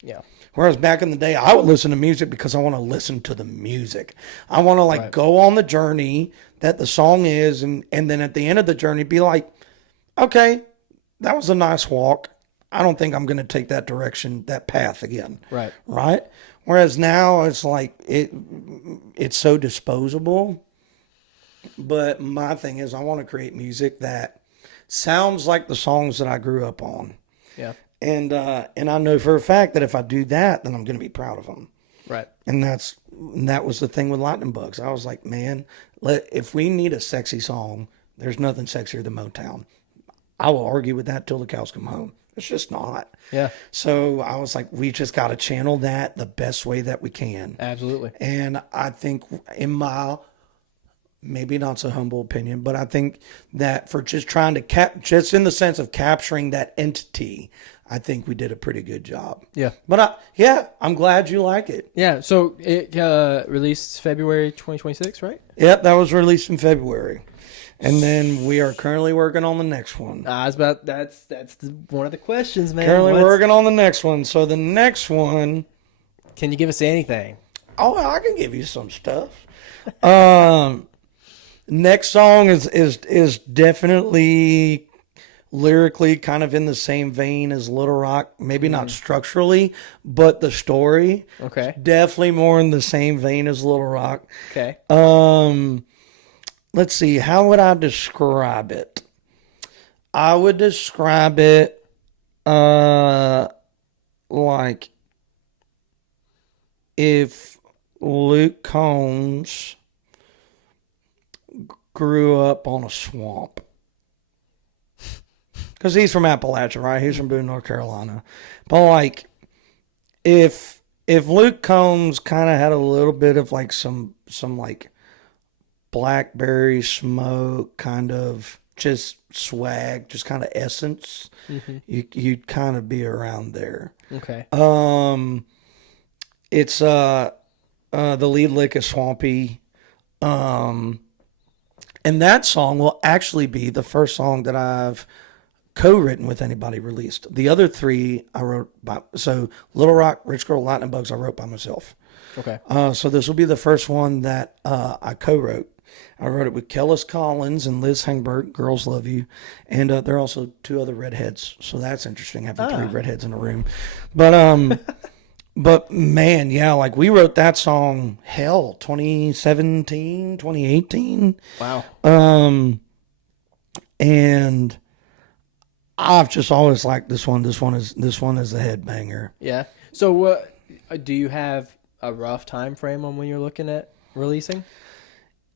Yeah. Whereas back in the day, I would listen to music because I want to listen to the music. I want to go on the journey that the song is, and then at the end of the journey, be like, okay, that was a nice walk. I don't think I'm going to take that direction, that path again. Right. Right? Whereas now it's like, it's so disposable. But my thing is, I want to create music that sounds like the songs that I grew up on. Yeah. And I know for a fact that if I do that, then I'm going to be proud of them. Right. And that was the thing with Lightning Bugs. I was like, man, if we need a sexy song, there's nothing sexier than Motown. I will argue with that till the cows come home. It's just not. Yeah. So I was like, we just got to channel that the best way that we can. Absolutely. And I think, in my maybe not so humble opinion, but I think that for just trying to just in the sense of capturing that entity, I think we did a pretty good job. Yeah. But I'm glad you like it. Yeah. So it released February 2026, right? Yep, that was released in February. And then we are currently working on the next one. That's one of the questions, man. Currently working on the next one. So the next one, can you give us anything? Oh, I can give you some stuff. Next song is definitely lyrically kind of in the same vein as Little Rock. Maybe not structurally, but the story. Okay. Definitely more in the same vein as Little Rock. Okay. Let's see. How would I describe it? I would describe it like if Luke Combs grew up on a swamp. Because he's from Appalachia, right? He's from Boone, North Carolina. But like, if Luke Combs kind of had a little bit of like some like blackberry smoke, kind of just swag, just kind of essence, you'd kind of be around there. Okay. It's the lead lick is Swampy. And that song will actually be the first song that I've co-written with anybody released. The other three I wrote so Little Rock, Rich Girl, Lightning Bugs, I wrote by myself. Okay. So this will be the first one that I co-wrote. I wrote it with Kellis Collins and Liz Hengberg, Girls Love You. And there are also two other redheads. So that's interesting, having three redheads in a room. But but man, yeah, like we wrote that song, 2017, 2018. Wow. And I've just always liked this one. This one is a headbanger. Yeah. So do you have a rough time frame on when you're looking at releasing?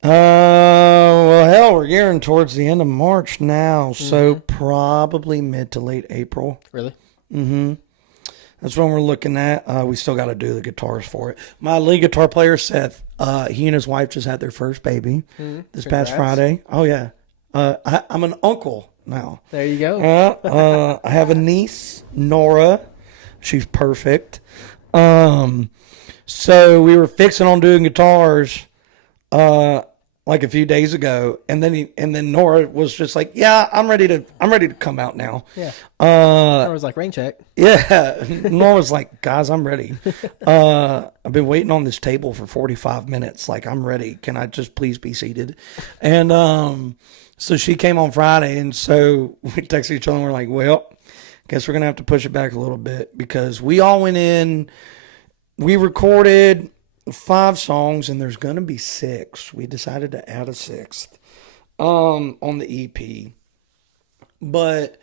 Well, hell, we're gearing towards the end of March now, so probably mid to late April. Really? Mm-hmm. That's when we're looking at. We still got to do the guitars for it. My lead guitar player, Seth, he and his wife just had their first baby this past Friday. Oh, yeah. I'm an uncle now. There you go. I have a niece, Nora. She's perfect. So we were fixing on doing guitars like a few days ago, and then Nora was just like, "Yeah, I'm ready to come out now." Yeah. Nora was like, "Rain check." Yeah. Nora was like, "Guys, I'm ready. I've been waiting on this table for 45 minutes. Like, I'm ready. Can I just please be seated?" And so she came on Friday, and so we texted each other and we're like, "Well, guess we're gonna have to push it back a little bit," because we all went in. We recorded 5 songs, and there's going to be 6. We decided to add a 6th on the EP. But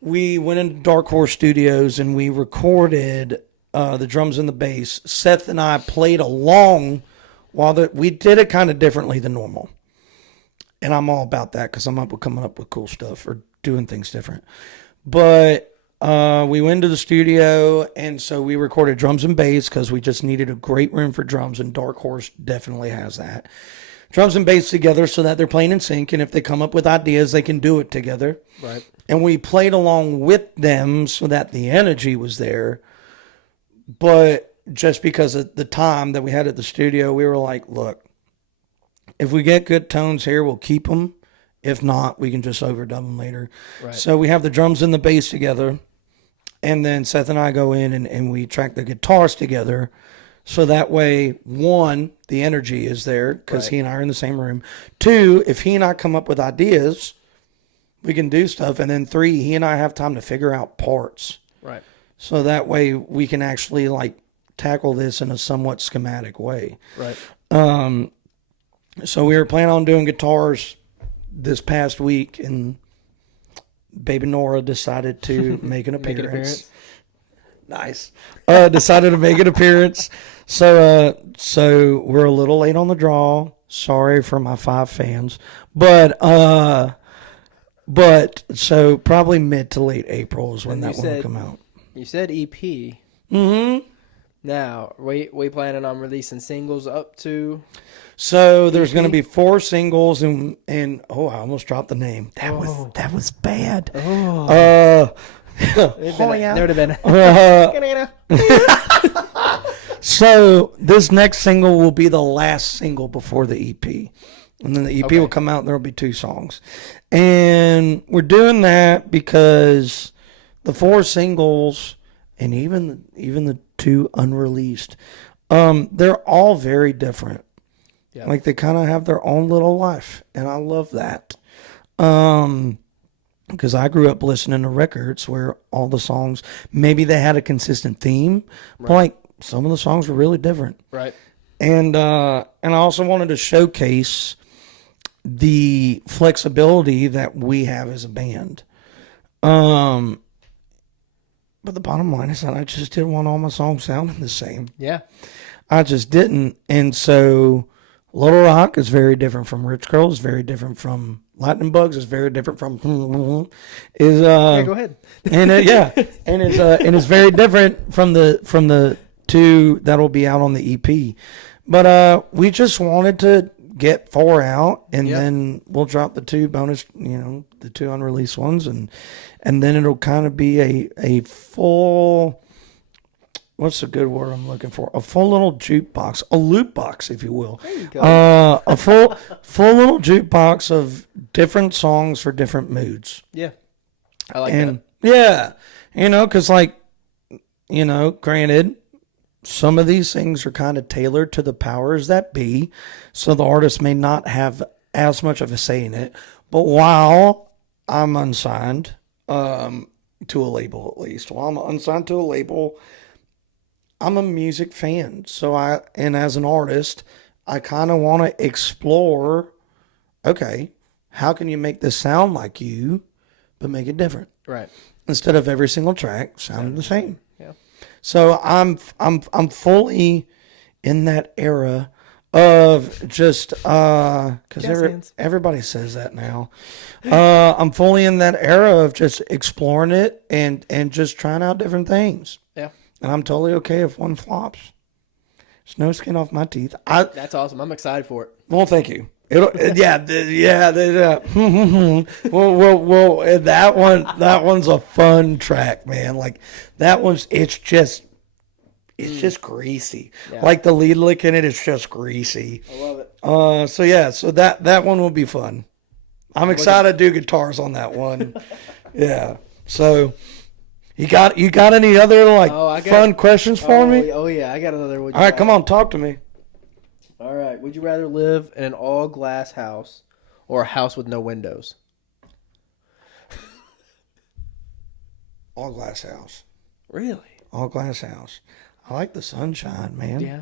we went into Dark Horse Studios, and we recorded the drums and the bass. Seth and I played along we did it kind of differently than normal. And I'm all about that because I'm up with coming up with cool stuff or doing things different. But we went to the studio, and so we recorded drums and bass because we just needed a great room for drums, and Dark Horse definitely has that. Drums and bass together so that they're playing in sync, and if they come up with ideas, they can do it together. Right. And we played along with them so that the energy was there. But just because of the time that we had at the studio, we were like, look, if we get good tones here, we'll keep them. If not, we can just overdub them later. Right. So we have the drums and the bass together. And then Seth and I go in and we track the guitars together. So that way, 1, the energy is there because he and I are in the same room. 2, if he and I come up with ideas, we can do stuff. And then 3, he and I have time to figure out parts. Right. So that way we can actually like tackle this in a somewhat schematic way. Right. So we were planning on doing guitars this past week, and baby Nora decided to make an appearance. Nice. Decided to make an appearance. So we're a little late on the draw. Sorry for my 5 fans, but so probably mid to late April is when that one will come out. You said EP. Mm-hmm. Now, we planning on releasing singles up to? So there's going to be 4 singles, and oh, I almost dropped the name. That was bad. Oh. Yeah. There would have been. So this next single will be the last single before the EP. And then the EP will come out and there will be 2 songs. And we're doing that because the 4 singles and even the 2 unreleased, they're all very different. Yep. Like they kind of have their own little life. And I love that. Because I grew up listening to records where all the songs, maybe they had a consistent theme, but like some of the songs were really different. Right. And I also wanted to showcase the flexibility that we have as a band. But the bottom line is that I just didn't want all my songs sounding the same. Yeah. I just didn't. And so Little Rock is very different from Rich Girl, is very different from Lightning Bugs, is very different from go ahead. And it's very different from the 2 that'll be out on the EP. But we just wanted to get 4 out, and then we'll drop the 2 bonus, the 2 unreleased ones, and then it'll kind of be a full, what's the good word I'm looking for? A full little jukebox, a loop box, if you will. There you go. A full little jukebox of different songs for different moods. Yeah, I like that. Yeah, because granted, some of these things are kind of tailored to the powers that be, so the artist may not have as much of a say in it. But while I'm unsigned to a label, at least, I'm a music fan. So and as an artist, I kind of want to explore, okay, how can you make this sound like you, but make it different? Right. Instead of every single track sounding the same. Yeah. So I'm fully in that era of just because everybody says that now. I'm fully in that era of just exploring it and just trying out different things. Yeah. And I'm totally okay if one flops. There's no skin off my teeth. That's awesome. I'm excited for it. Well, thank you. Well, that one's a fun track, man. Like that one's, it's just greasy. Yeah. Like the lead lick in it is just greasy. I love it. So that one will be fun. I'm excited to do guitars on that one. Yeah. So you got any other fun questions for me? Oh yeah, I got another one. All right, come on, talk to me. All right. Would you rather live in an all-glass house or a house with no windows? All glass house. Really? All glass house. I like the sunshine, man. Yeah.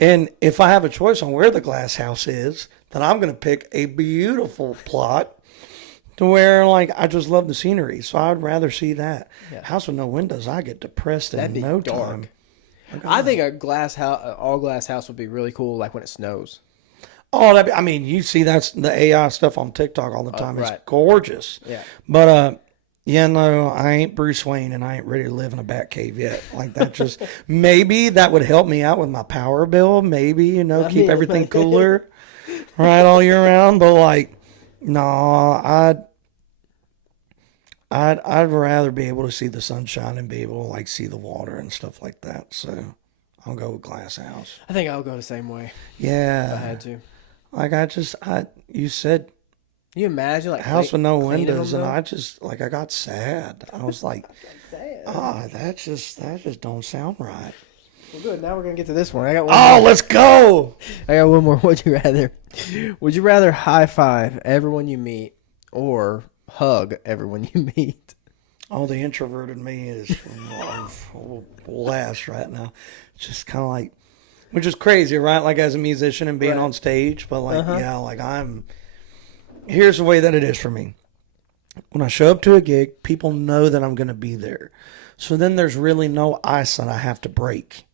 And if I have a choice on where the glass house is, then I'm going to pick a beautiful plot to where, I just love the scenery. So I'd rather see that. Yeah. House with no windows, I get depressed in no time. I think a all glass house would be really cool, like when it snows. Oh, you see that's the AI stuff on TikTok all the time. Right. It's gorgeous. Yeah. But I ain't Bruce Wayne and I ain't ready to live in a bat cave yet. Like that just maybe that would help me out with my power bill. Maybe, keep everything cooler right all year round. But no, I'd rather be able to see the sunshine and be able to see the water and stuff like that. So I'll go with glass house. I think I'll go the same way. Yeah. If I had to. You said. Can you imagine house with no windows, and I just I got sad. I was like, that just don't sound right. Well, good. Now we're gonna get to this one. I got one. Oh, let's go. I got one more. Would you rather high five everyone you meet or hug everyone you meet? Oh, the introverted me is last right now. It's just kind of which is crazy, right? Like as a musician and being on stage, but here's the way that it is for me. When I show up to a gig, people know that I'm going to be there. So then there's really no ice that I have to break,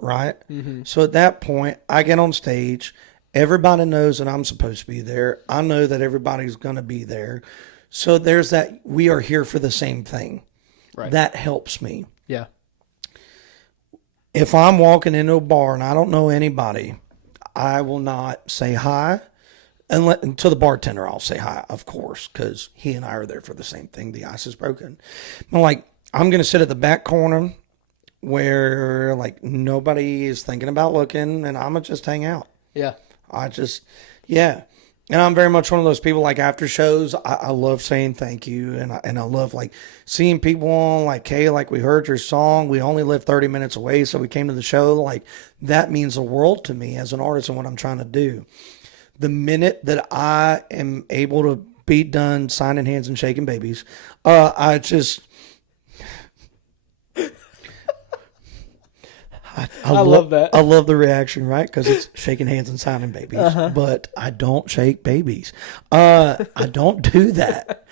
right? So at that point, I get on stage. Everybody knows that I'm supposed to be there. I know that everybody's going to be there. So there's that, we are here for the same thing. Right. That helps me. Yeah. If I'm walking into a bar and I don't know anybody, I will not say hi. And to the bartender, I'll say hi, of course, because he and I are there for the same thing. The ice is broken. I'm like, I'm going to sit at the back corner where like nobody is thinking about looking, and I'm going to just hang out. Yeah. Yeah. And I'm very much one of those people, like after shows, I love saying thank you. And I love like seeing people on like, hey, like we heard your song. We only live 30 minutes away. So we came to the show. Like that means the world to me as an artist and what I'm trying to do. The minute that I am able to be done signing hands and shaking babies, I love that. I love the reaction, right? Because it's shaking hands and signing babies. But I don't shake babies. I don't do that.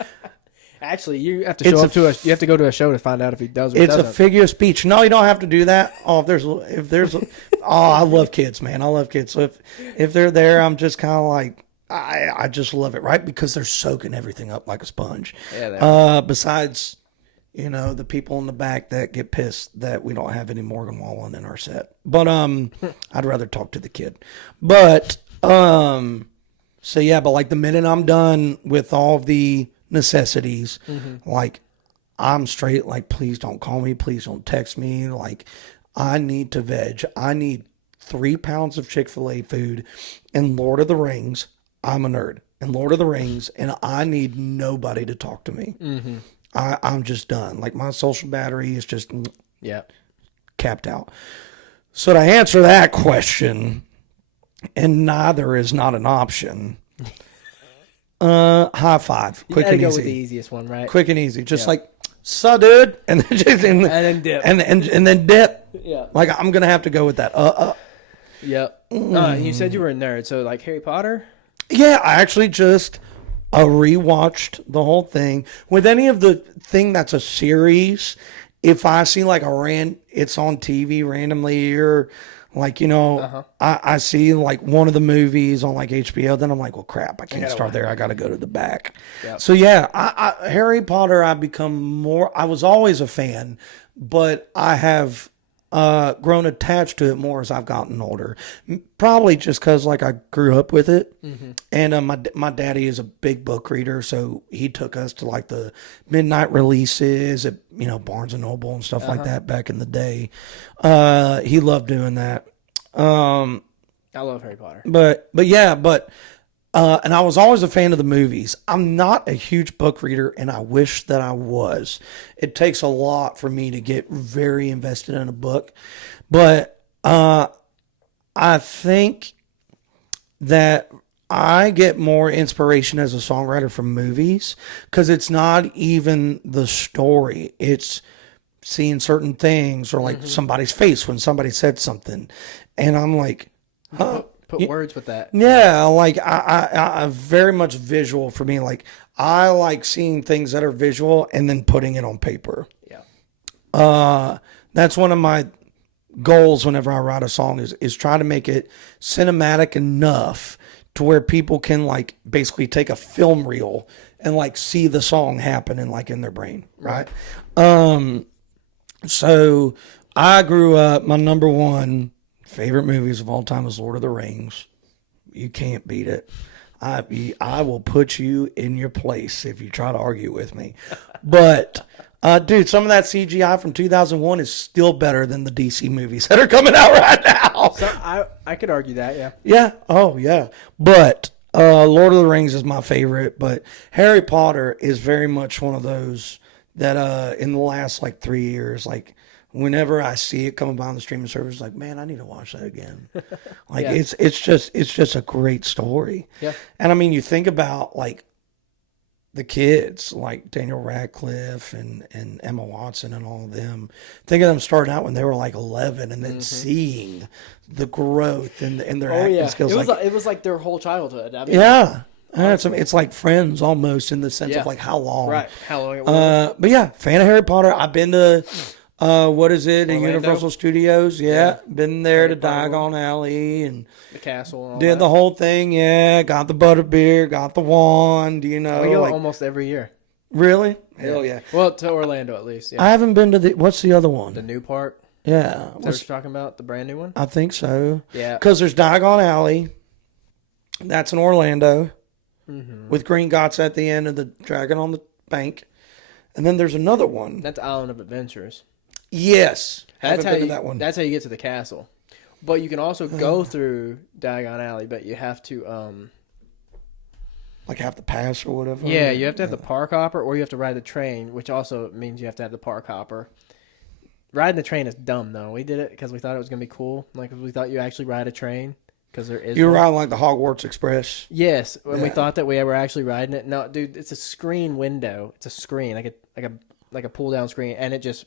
Actually, you have to show up to you have to go to a show to find out if he does or doesn't. It's a figure of speech. No, you don't have to do that. Oh, I love kids, man. I love kids. So if they're there, I'm just kind of like, I just love it, right? Because they're soaking everything up like a sponge. Yeah. Besides, the people in the back that get pissed that we don't have any Morgan Wallen in our set. But I'd rather talk to the kid. But so yeah, but like the minute I'm done with all of the necessities, like I'm straight, like please don't call me, please don't text me. Like I need to veg. I need 3 pounds of Chick-fil-A food and Lord of the Rings. I'm a nerd and Lord of the Rings, and I need nobody to talk to me. I'm just done. Like my social battery is just capped out. So to answer that question, and neither is not an option. High five. Quick and easy. Go with the easiest one, right? Quick and easy. Just like, so dude, and then dip. And then dip. Yeah. Like I'm gonna have to go with that. Yep. You said you were a nerd, so like Harry Potter? Yeah, I actually just rewatched the whole thing. With any of the thing that's a series, if I see like it's on TV randomly, or like, I see like one of the movies on like HBO, then I'm like, well, crap, I can't start there. I got to go to the back. Yep. So yeah, Harry Potter, I was always a fan, but I have grown attached to it more as I've gotten older. Probably just because like I grew up with it, and my daddy is a big book reader, so he took us to like the midnight releases at Barnes and Noble and stuff like that back in the day. He loved doing that. I love Harry Potter, and I was always a fan of the movies. I'm not a huge book reader, and I wish that I was. It takes a lot for me to get very invested in a book. But I think that I get more inspiration as a songwriter from movies, because it's not even the story. It's seeing certain things, or like somebody's face when somebody said something. And I'm like, huh? Put words with that. Yeah, like I very much visual for me. Like I like seeing things that are visual and then putting it on paper. Yeah. That's one of my goals whenever I write a song is try to make it cinematic enough to where people can like basically take a film reel and like see the song happen in their brain. Right. So I grew up, my number one favorite movies of all time is Lord of the Rings. You can't beat it. I will put you in your place if you try to argue with me. But, dude, some of that CGI from 2001 is still better than the DC movies that are coming out right now. So I could argue that, yeah. Yeah. Oh, yeah. But Lord of the Rings is my favorite. But Harry Potter is very much one of those that in the last, 3 years, whenever I see it coming by on the streaming service, man, I need to watch that again. It's just a great story. Yeah. And I mean, you think about the kids, like Daniel Radcliffe and Emma Watson and all of them. Think of them starting out when they were 11, and then seeing the growth in their acting skills. It was like their whole childhood. I mean, yeah. It's like Friends almost, in the sense of how long. Right. How long it was. But yeah, fan of Harry Potter. I've been to What is it? Orlando? Universal Studios. Yeah. Been there Harry to Potter Diagon Alley and the castle and all did that. the whole thing. Yeah. Got the butterbeer, got the wand, We go almost every year. Really? Hell yeah. Well, to Orlando at least. Yeah. I haven't been to what's the other one? The new park. Yeah. Is that what you're talking about? The brand new one? I think so. Yeah. Because there's Diagon Alley. That's in Orlando. Mm-hmm. With Green Gots at the end of the Dragon on the Bank. And then there's another one. That's Island of Adventures. Yes. That's how been to you, that one. That's how you get to the castle. But you can also go through Diagon Alley, but you have to Like have to pass or whatever. yeah, you have to have the park hopper or you have to ride the train, which also means you have to have the park hopper. Riding the train is dumb though. We did it because we thought it was gonna be cool. Like we thought you actually ride a train because there is. You one. ride like the Hogwarts Express. Yes, when we Yeah. thought that we were actually riding it. No, dude, it's a screen window. It's a screen, like a pull down screen, and it just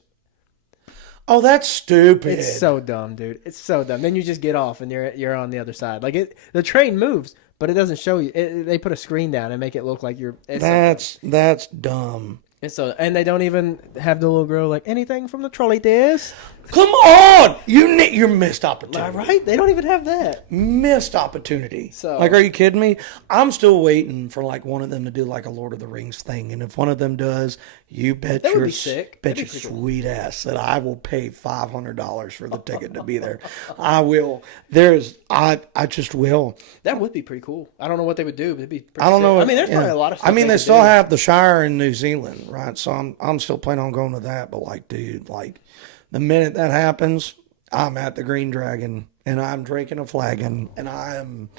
Oh, that's stupid. it's so dumb, dude. It's so dumb. Then you just get off and you're on the other side. Like the train moves, but it doesn't show you. They put a screen down and make it look like you're. That's dumb. And they don't even have the little girl like anything from the trolley days. Come on, you missed opportunity. Right? They don't even have that. Missed opportunity. So- like, are you kidding me? I'm still waiting for like one of them to do like a Lord of the Rings thing, and if one of them does, you bet That would your be sick. bet That'd your be pretty cool. sweet ass that I will pay $500 for the ticket to be there. I will. I just will. That would be pretty cool. I don't know what they would do, but it'd be. Pretty I don't know. sick. I mean, there's yeah. probably a lot of stuff. I mean, they could still do. have the Shire in New Zealand, right? So I'm still planning on going to that. But like, dude, like the minute that happens, I'm at the Green Dragon and I'm drinking a flagon and I'm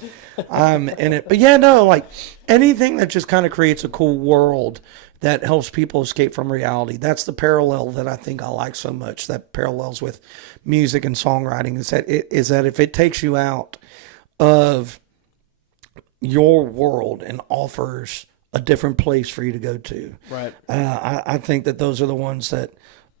in it. But yeah, no, like anything that just kind of creates a cool world that helps people escape from reality. That's the parallel that I think I like so much. That parallels with music and songwriting is that if it takes you out of your world and offers a different place for you to go to. Right. I think that those are the ones that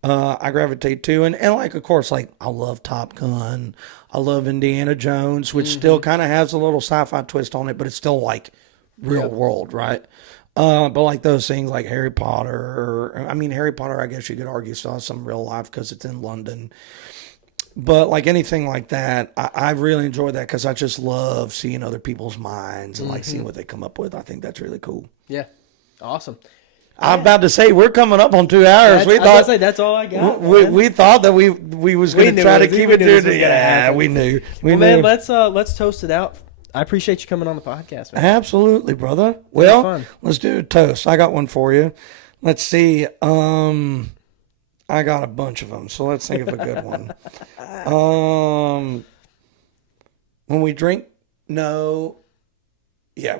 I gravitate to. And like, of course, like I love Top Gun. I love Indiana Jones, which still kind of has a little sci-fi twist on it, but it's still like real world, right? But like those things like Harry Potter, Harry Potter, I guess you could argue still has some real life because it's in London. But like anything like that, I really enjoy that because I just love seeing other people's minds and like seeing what they come up with. I think that's really cool. Yeah. Awesome. I'm about to say we're coming up on 2 hours. I was about to say that's all I got. We thought that we was going to try to keep it to yeah. We knew. Well, man, let's toast it out. I appreciate you coming on the podcast, man. Absolutely, brother. Well, fun. let's do a toast. I got one for you. Let's see. I got a bunch of them, so let's think of a good one. When we drink, when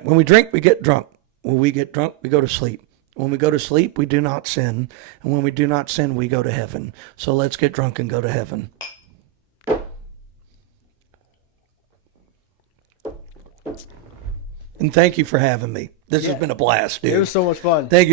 we drink, we get drunk. When we get drunk, we go to sleep. When we go to sleep, we do not sin. And when we do not sin, we go to heaven. So let's get drunk and go to heaven. And thank you for having me. This has been a blast, dude. It was so much fun. Thank you.